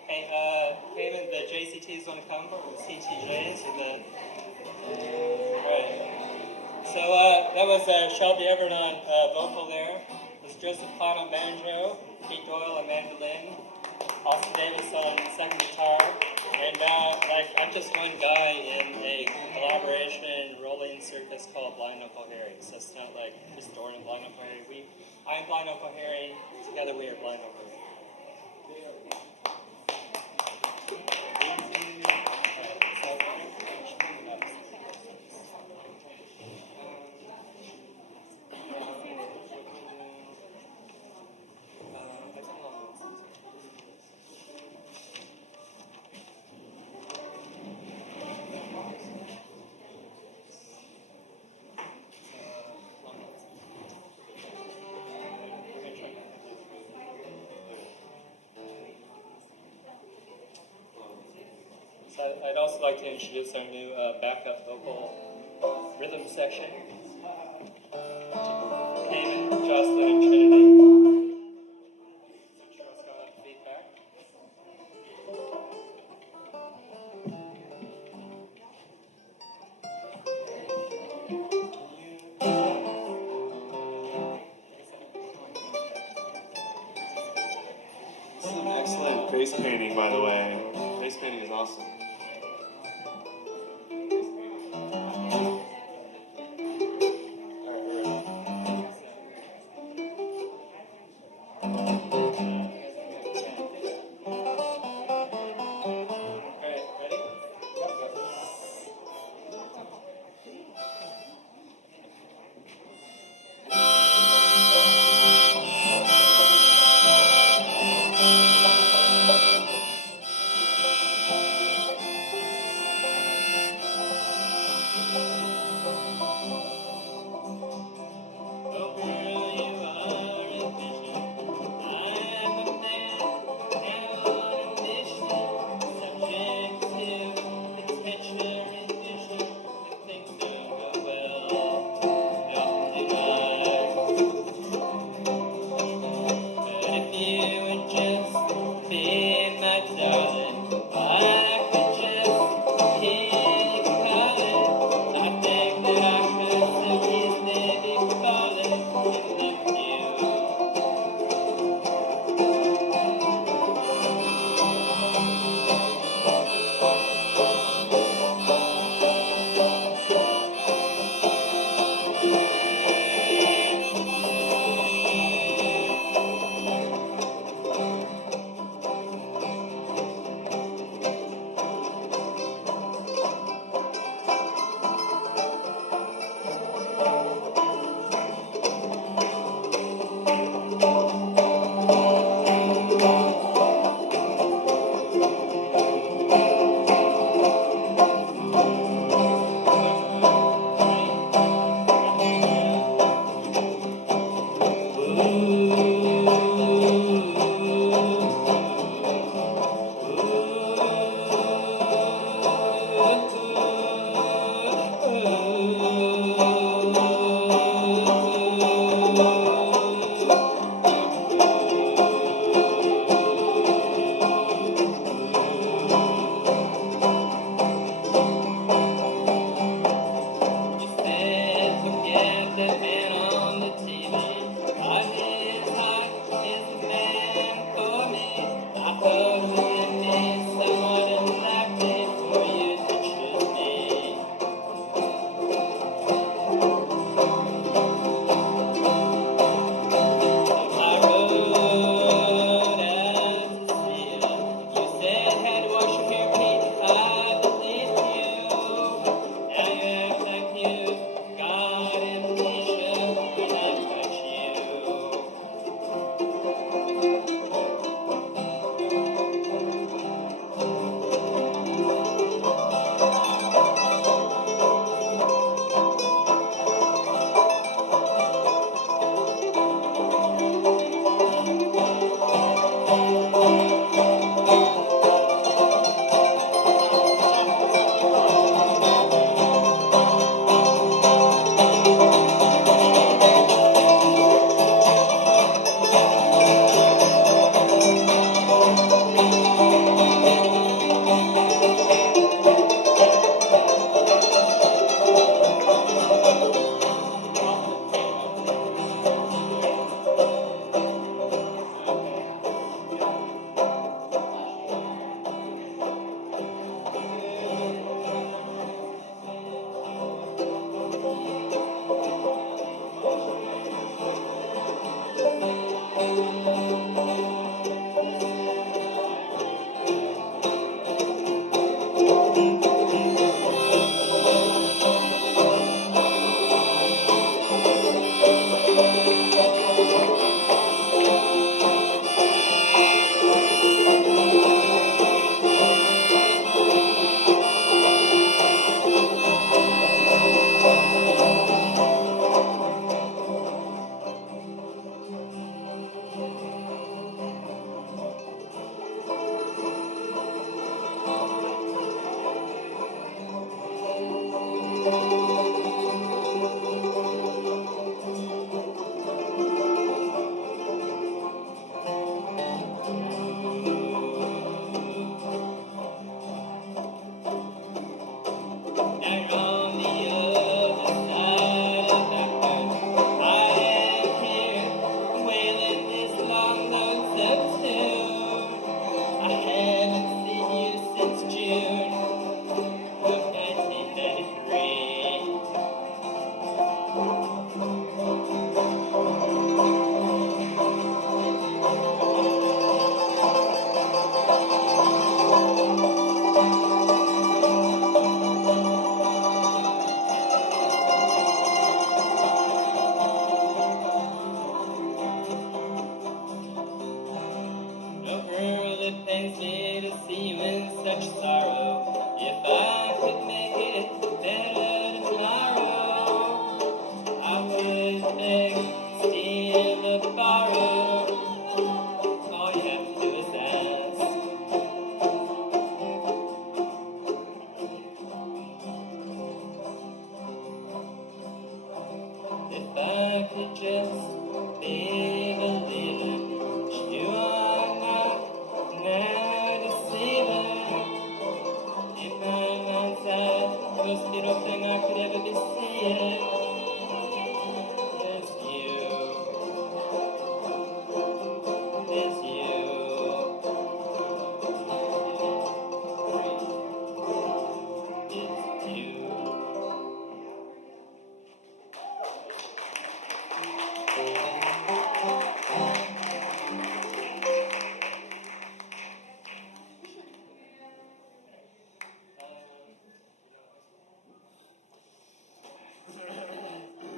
Hey, Payman, the JCTs want to come, or the CTJs, or the... Right. So that was Shelby Everett on vocal there. It was Joseph Pott on banjo, Pete Doyle on mandolin, Austin Davis on second guitar, and I'm just one guy in a collaboration rolling circus called Blind Uncle Harry. So it's not like just Dorn and Blind Uncle Harry. I'm Blind Uncle Harry. Together we are Blind Uncle Harry. I'd also like to introduce our new backup vocal rhythm section. Cayman, Jocelyn, and Trinity. Trust on feedback. This is an excellent face painting, by the way. Face painting is awesome. pains me to see you in such sorrow. If I could make it better tomorrow, I would beg, steal, or borrow. All you have to do is ask. If I could just be believing, you are not now deceiving. In my mind's eye, the most beautiful thing I could ever be seeing is you. Is you. It's you.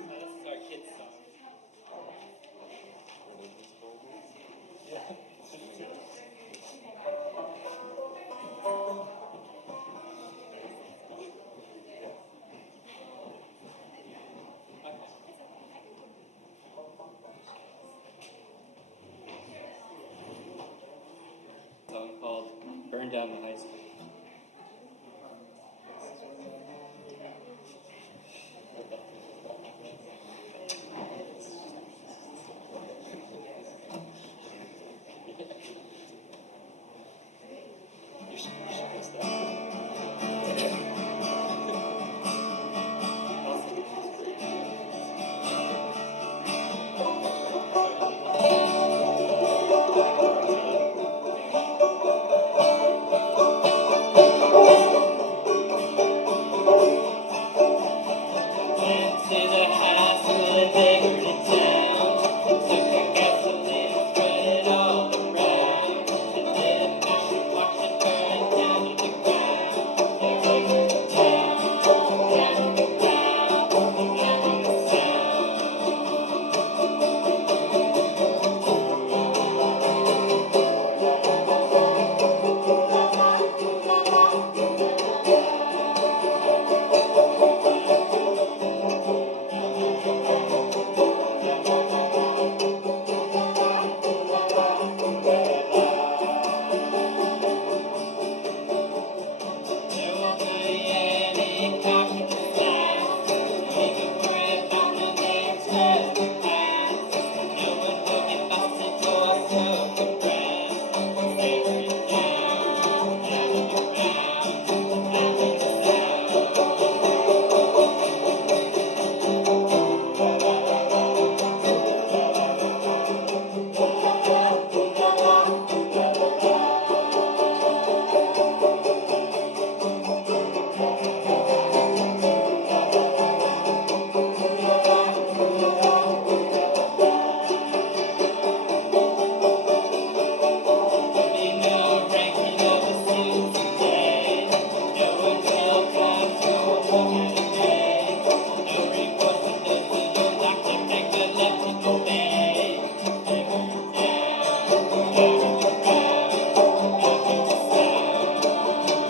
This is our kids' song. Song called Burn Down the High School. You should post that. Went to the high school in Beverly Town. Took a gasoline, spread it all around. And then I should watch it burn down to the ground. Down to the town, down to the ground, down to the sound. There won't be any cops to stop. Don't even worry about the names left behind. No one will get busted or smoke the breath. Stay right down, down to the ground, down to the sound. Be no ranking of the suits today. No one will come to walk today. No recourse for those who don't like to take the left to obey. Stay where you're down, down to the ground, down to the sound.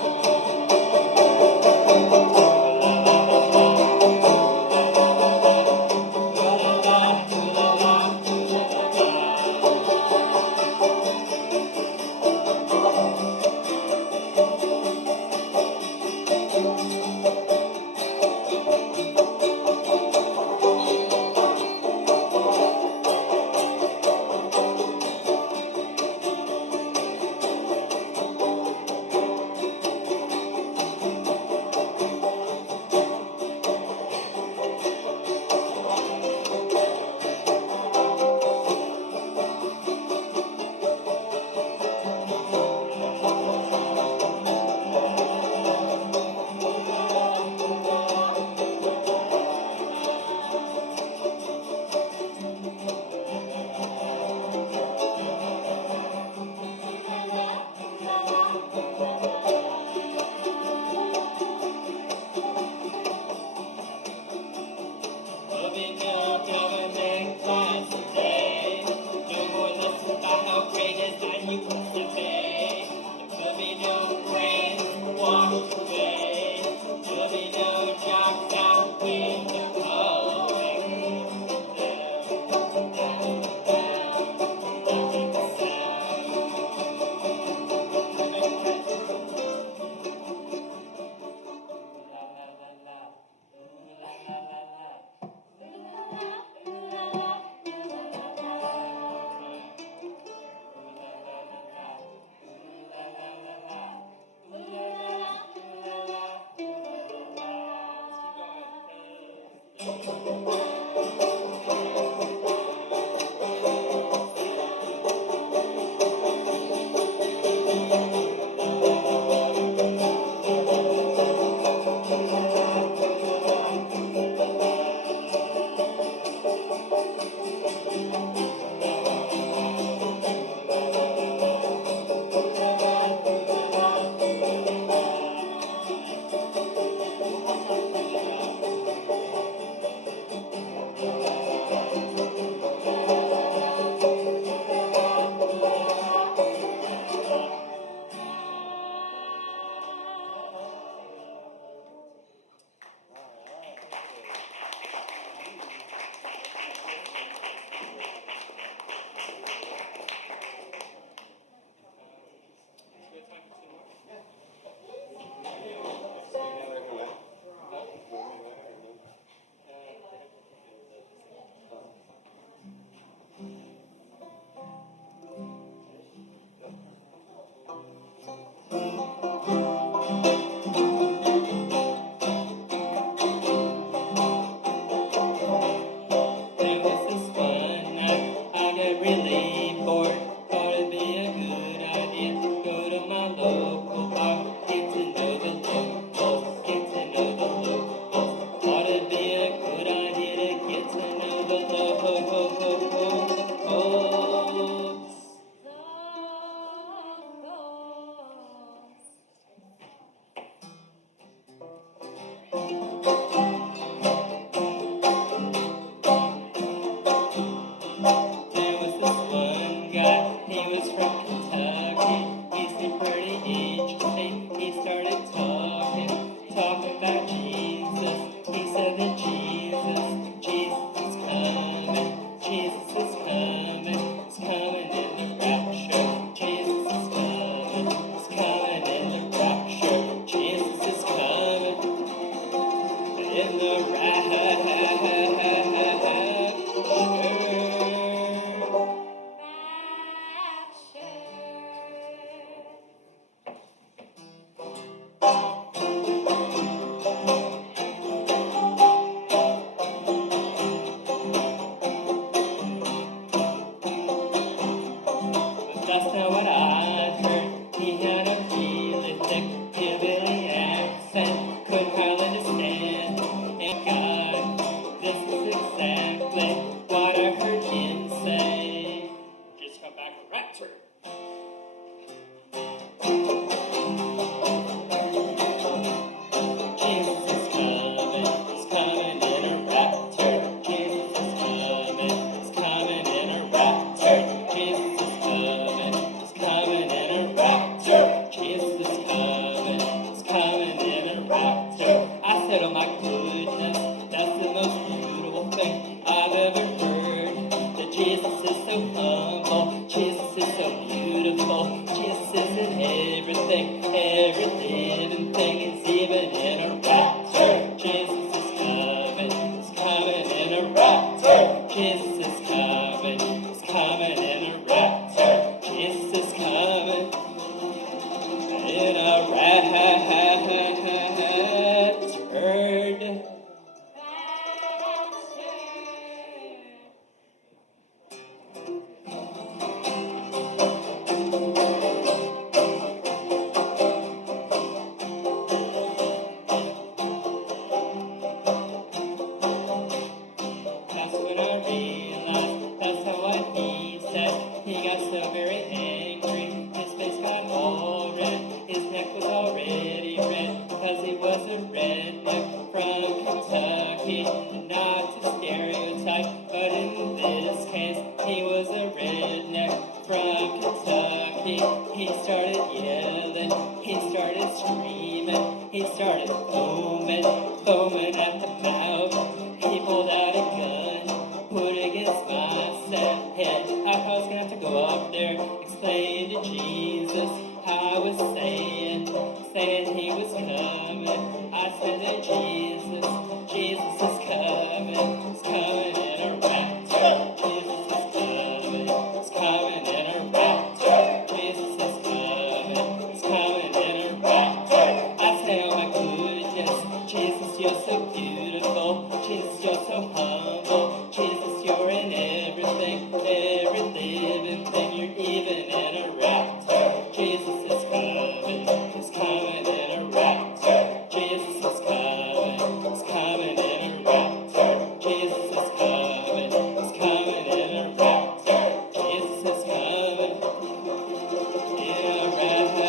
There'll be no government class today. No more lessons about how great is our new class today. was from Kentucky. He seemed pretty interesting. He started talking about Jesus. He said that Jesus is coming. Jesus is coming. He's coming in the rapture. Jesus is coming. He's coming in the rapture. Jesus is coming in the That's not what I heard. He had a really thick hillbilly accent. Couldn't hardly understand. And God, this is exactly what I heard him say. Just come back a rapture. Jesus is coming. He's coming in a rapture. Jesus is coming. He's coming in a rapture. Jesus is coming. He's coming in a rapture. Jesus is coming. He's coming in a rapture. I said, oh my goodness, that's the most beautiful thing I've ever heard. That Jesus is so humble. Jesus is so beautiful. Jesus is in everything. Every living thing is even in a rapture. Jesus is coming. He's coming in a rapture. Jesus is coming. He's coming in a rapture. Jesus is coming in a rapture. That's when I realized that's how what he said. He got so very angry, his face got all red. His neck was already red because he was a redneck from Kentucky. Not to stereotype, but in this case, he was a redneck from Kentucky. He started yelling, he started screaming, he started foaming at the mouth. He pulled out a gun, put it against my head. I was gonna have to go up there, explain to Jesus how I was saying he was coming. I said that Jesus is coming. He's coming in a rapture. Jesus is coming. He's coming in a rapture. Jesus is coming. He's coming in a rapture. I say, oh my goodness, Jesus, you're so beautiful. Jesus, you're so humble. Jesus, you're in everything, every living thing. You're even in a rapture. Jesus is coming. He's coming in a rapture. Jesus is coming. He's coming in a rapture. Jesus is coming. He's coming in a rapture. Jesus is coming in a rapture.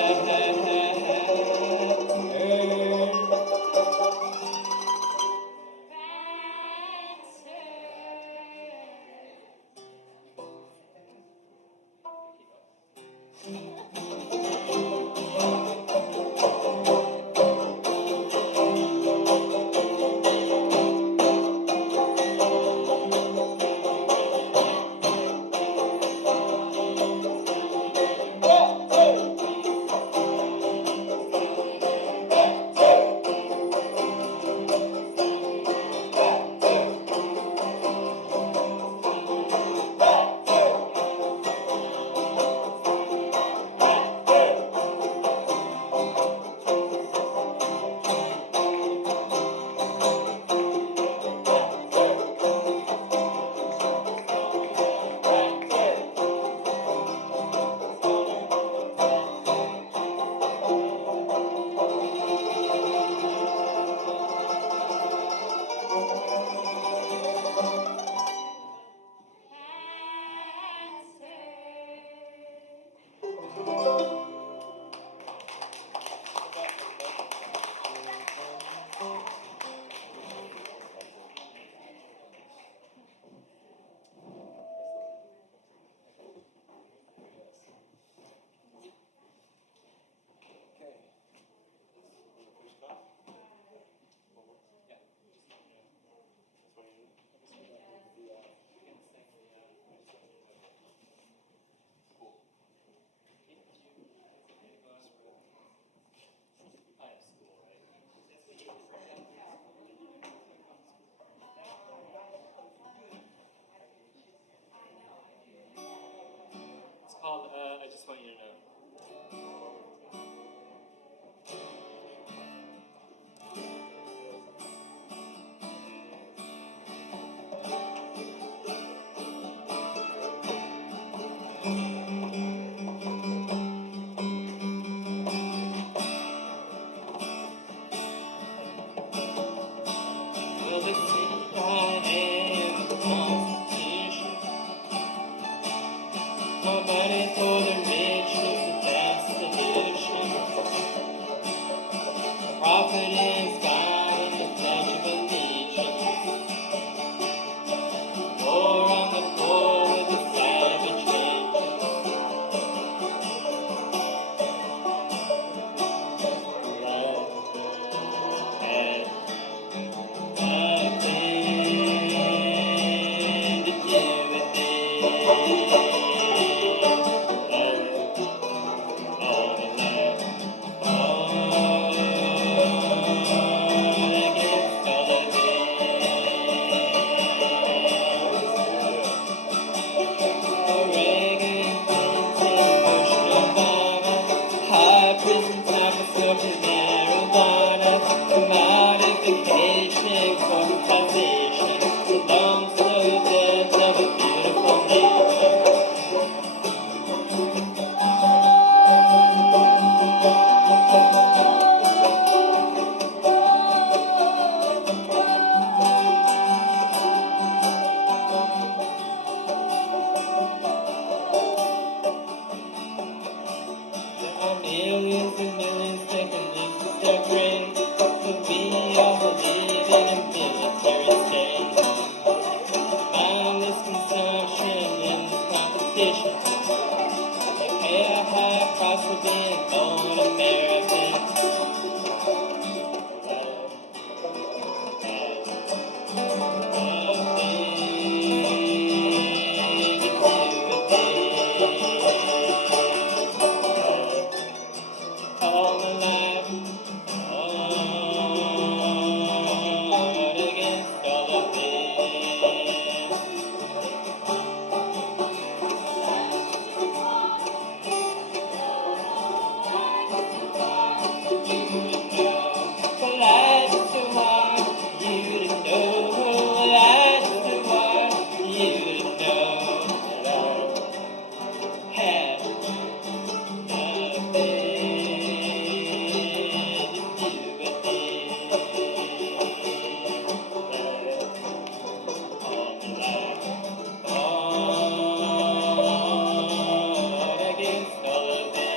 smoking marijuana, commodification, corporatization, the long slow death of a beautiful nation. There are millions and millions taking leaps with their brains, but we all believe in a military state. Mindless consumption in this competition. They pay a high price for being born American. All my life, fought against all of this. Well, I just want you to know. Well, I just want you to know that I have nothing to do with this. All my life, fought against all of this.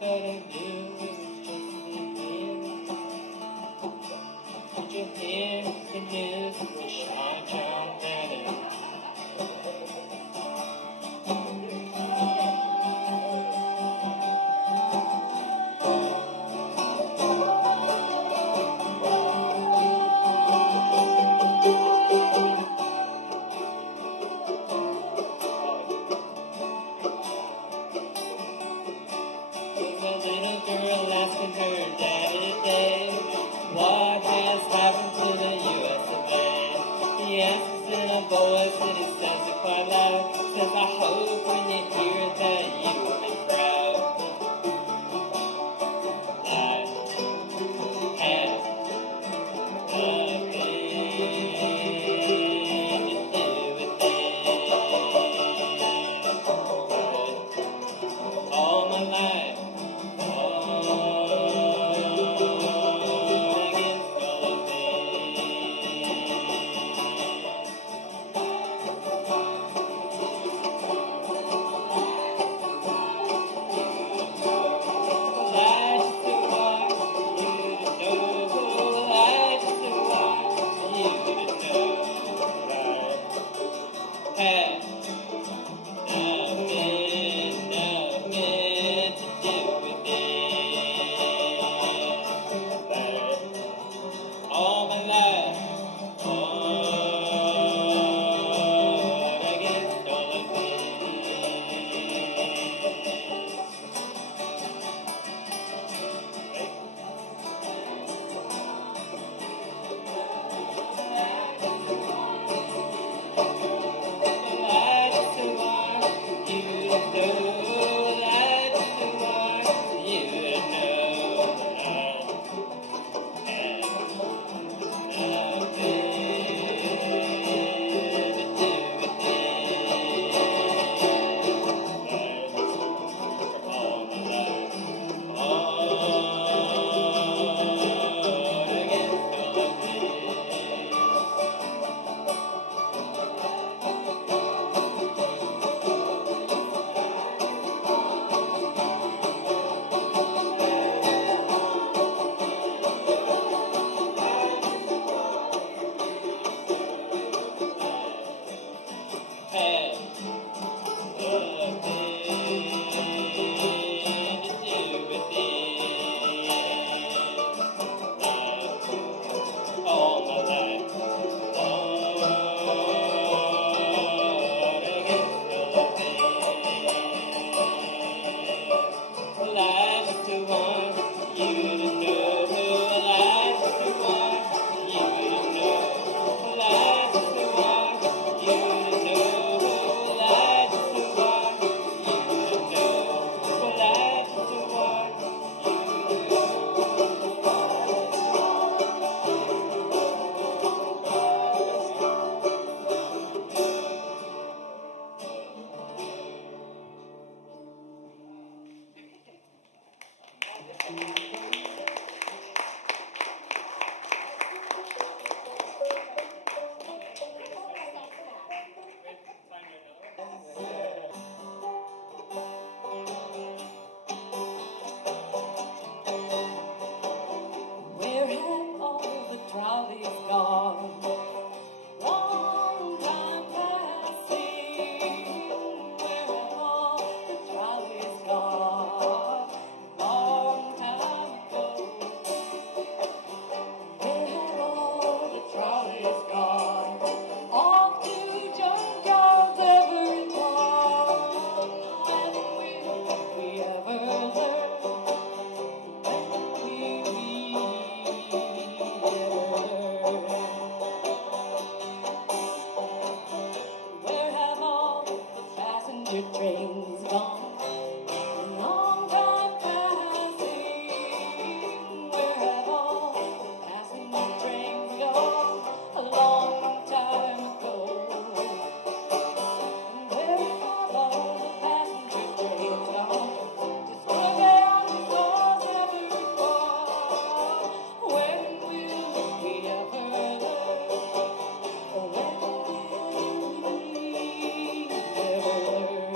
Nobody knew it was just beginning. Did you hear the news of the Sean John Bennett? There's a little girl asking her daddy today, what has happened to the US of A? He answers in a voice that he says it quite loud. Says, I hope when you hear it that you will be proud. I have nothing to do with it. All my life, fought against all of All my life, fought against all of passenger train's gone. Long time passing, where have all the passenger trains gone? A long time ago. Where have all the passenger trains gone? Just look out the stars everywhere. When will we ever learn? When will we ever learn?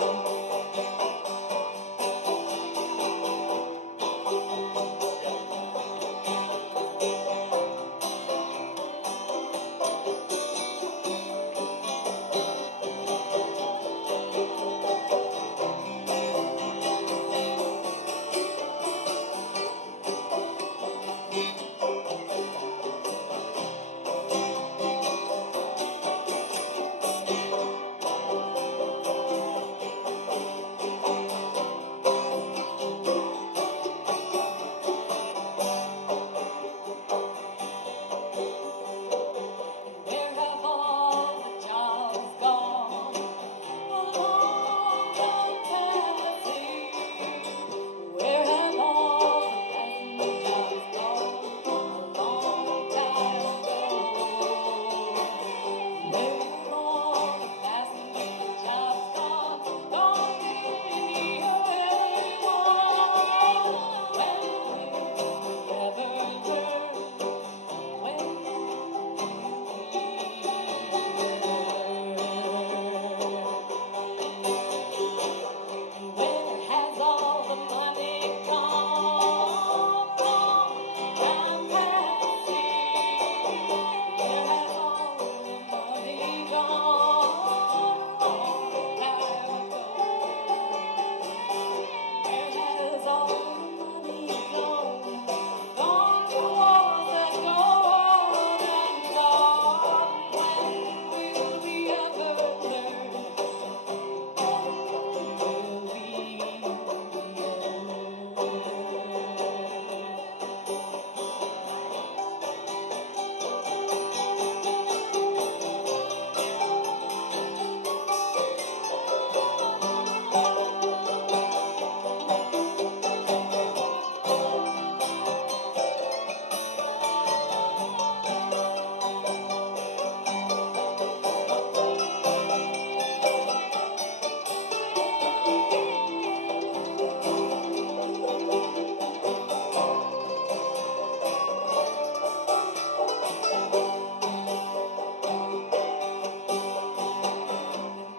Where have all the jobs gone? A long time passing. Where have all the passenger jobs gone? A long time ago. Where have all the passenger jobs gone? Gone anywhere they want. When will we ever learn? When Where has all the money gone? Time passing. Where has all the money gone? Time ago. Where has all the money gone? Gone to wars that go on and on. When will we ever learn? Will we ever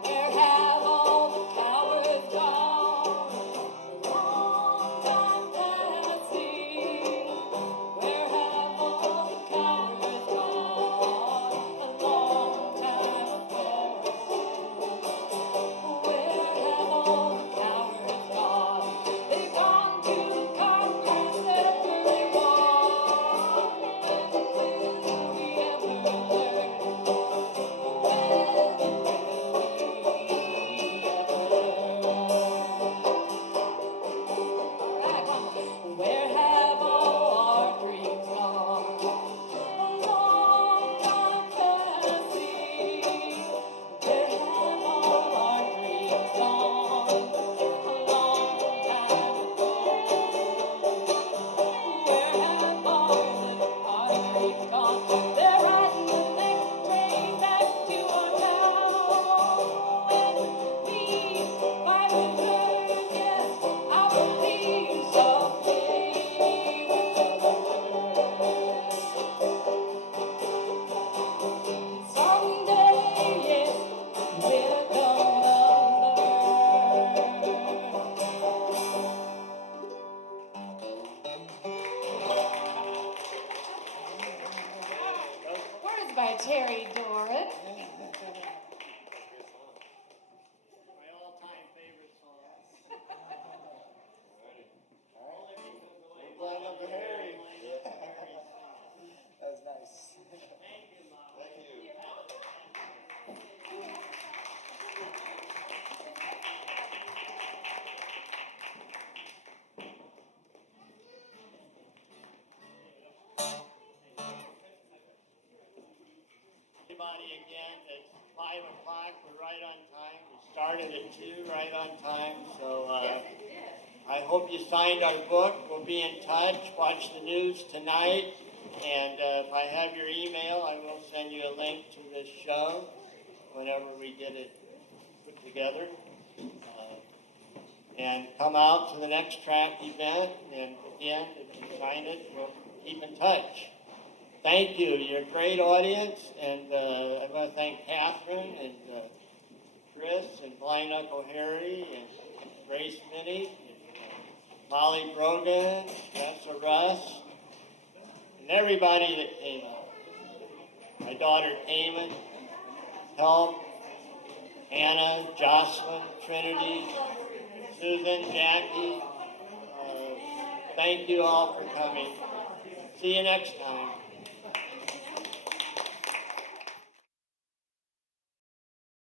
Where have all the cowards gone? A long time passing. Where have all the cowards gone? A long time ago. Where have all the cowards gone? They've gone to conquer every war. When will we ever learn? Where have all our dreams gone? A long time passing. Where have all our dreams gone? A long time ago. Where have all our dreams gone? They're riding the next train back to our town. When we finally learn, yes, I believe someday we will learn. Someday, yes, we're gonna learn. Words by Terry Doran. My all-time favorite song. Glad I'm the Harry. That was nice. Thank you, Mom. Thank you. Everybody again, it's 5 o'clock, we're right on time. We started started at 2 right on time. So I hope you signed our book. We'll be in touch. Watch the news tonight. And if I have your email, I will send you a link to this show whenever we get it put together. And come out to the next track event. And again, if you sign it, we'll keep in touch. Thank you. You're a great audience. And I want to thank Catherine and Chris and Blind Uncle Harry and Grace Minnick and Molly Brogan, Tessa Russ, and everybody that came out. My daughter Damon, Help, Anna, Jocelyn, Trinity, Susan, Jackie. Thank you all for coming. See you next time.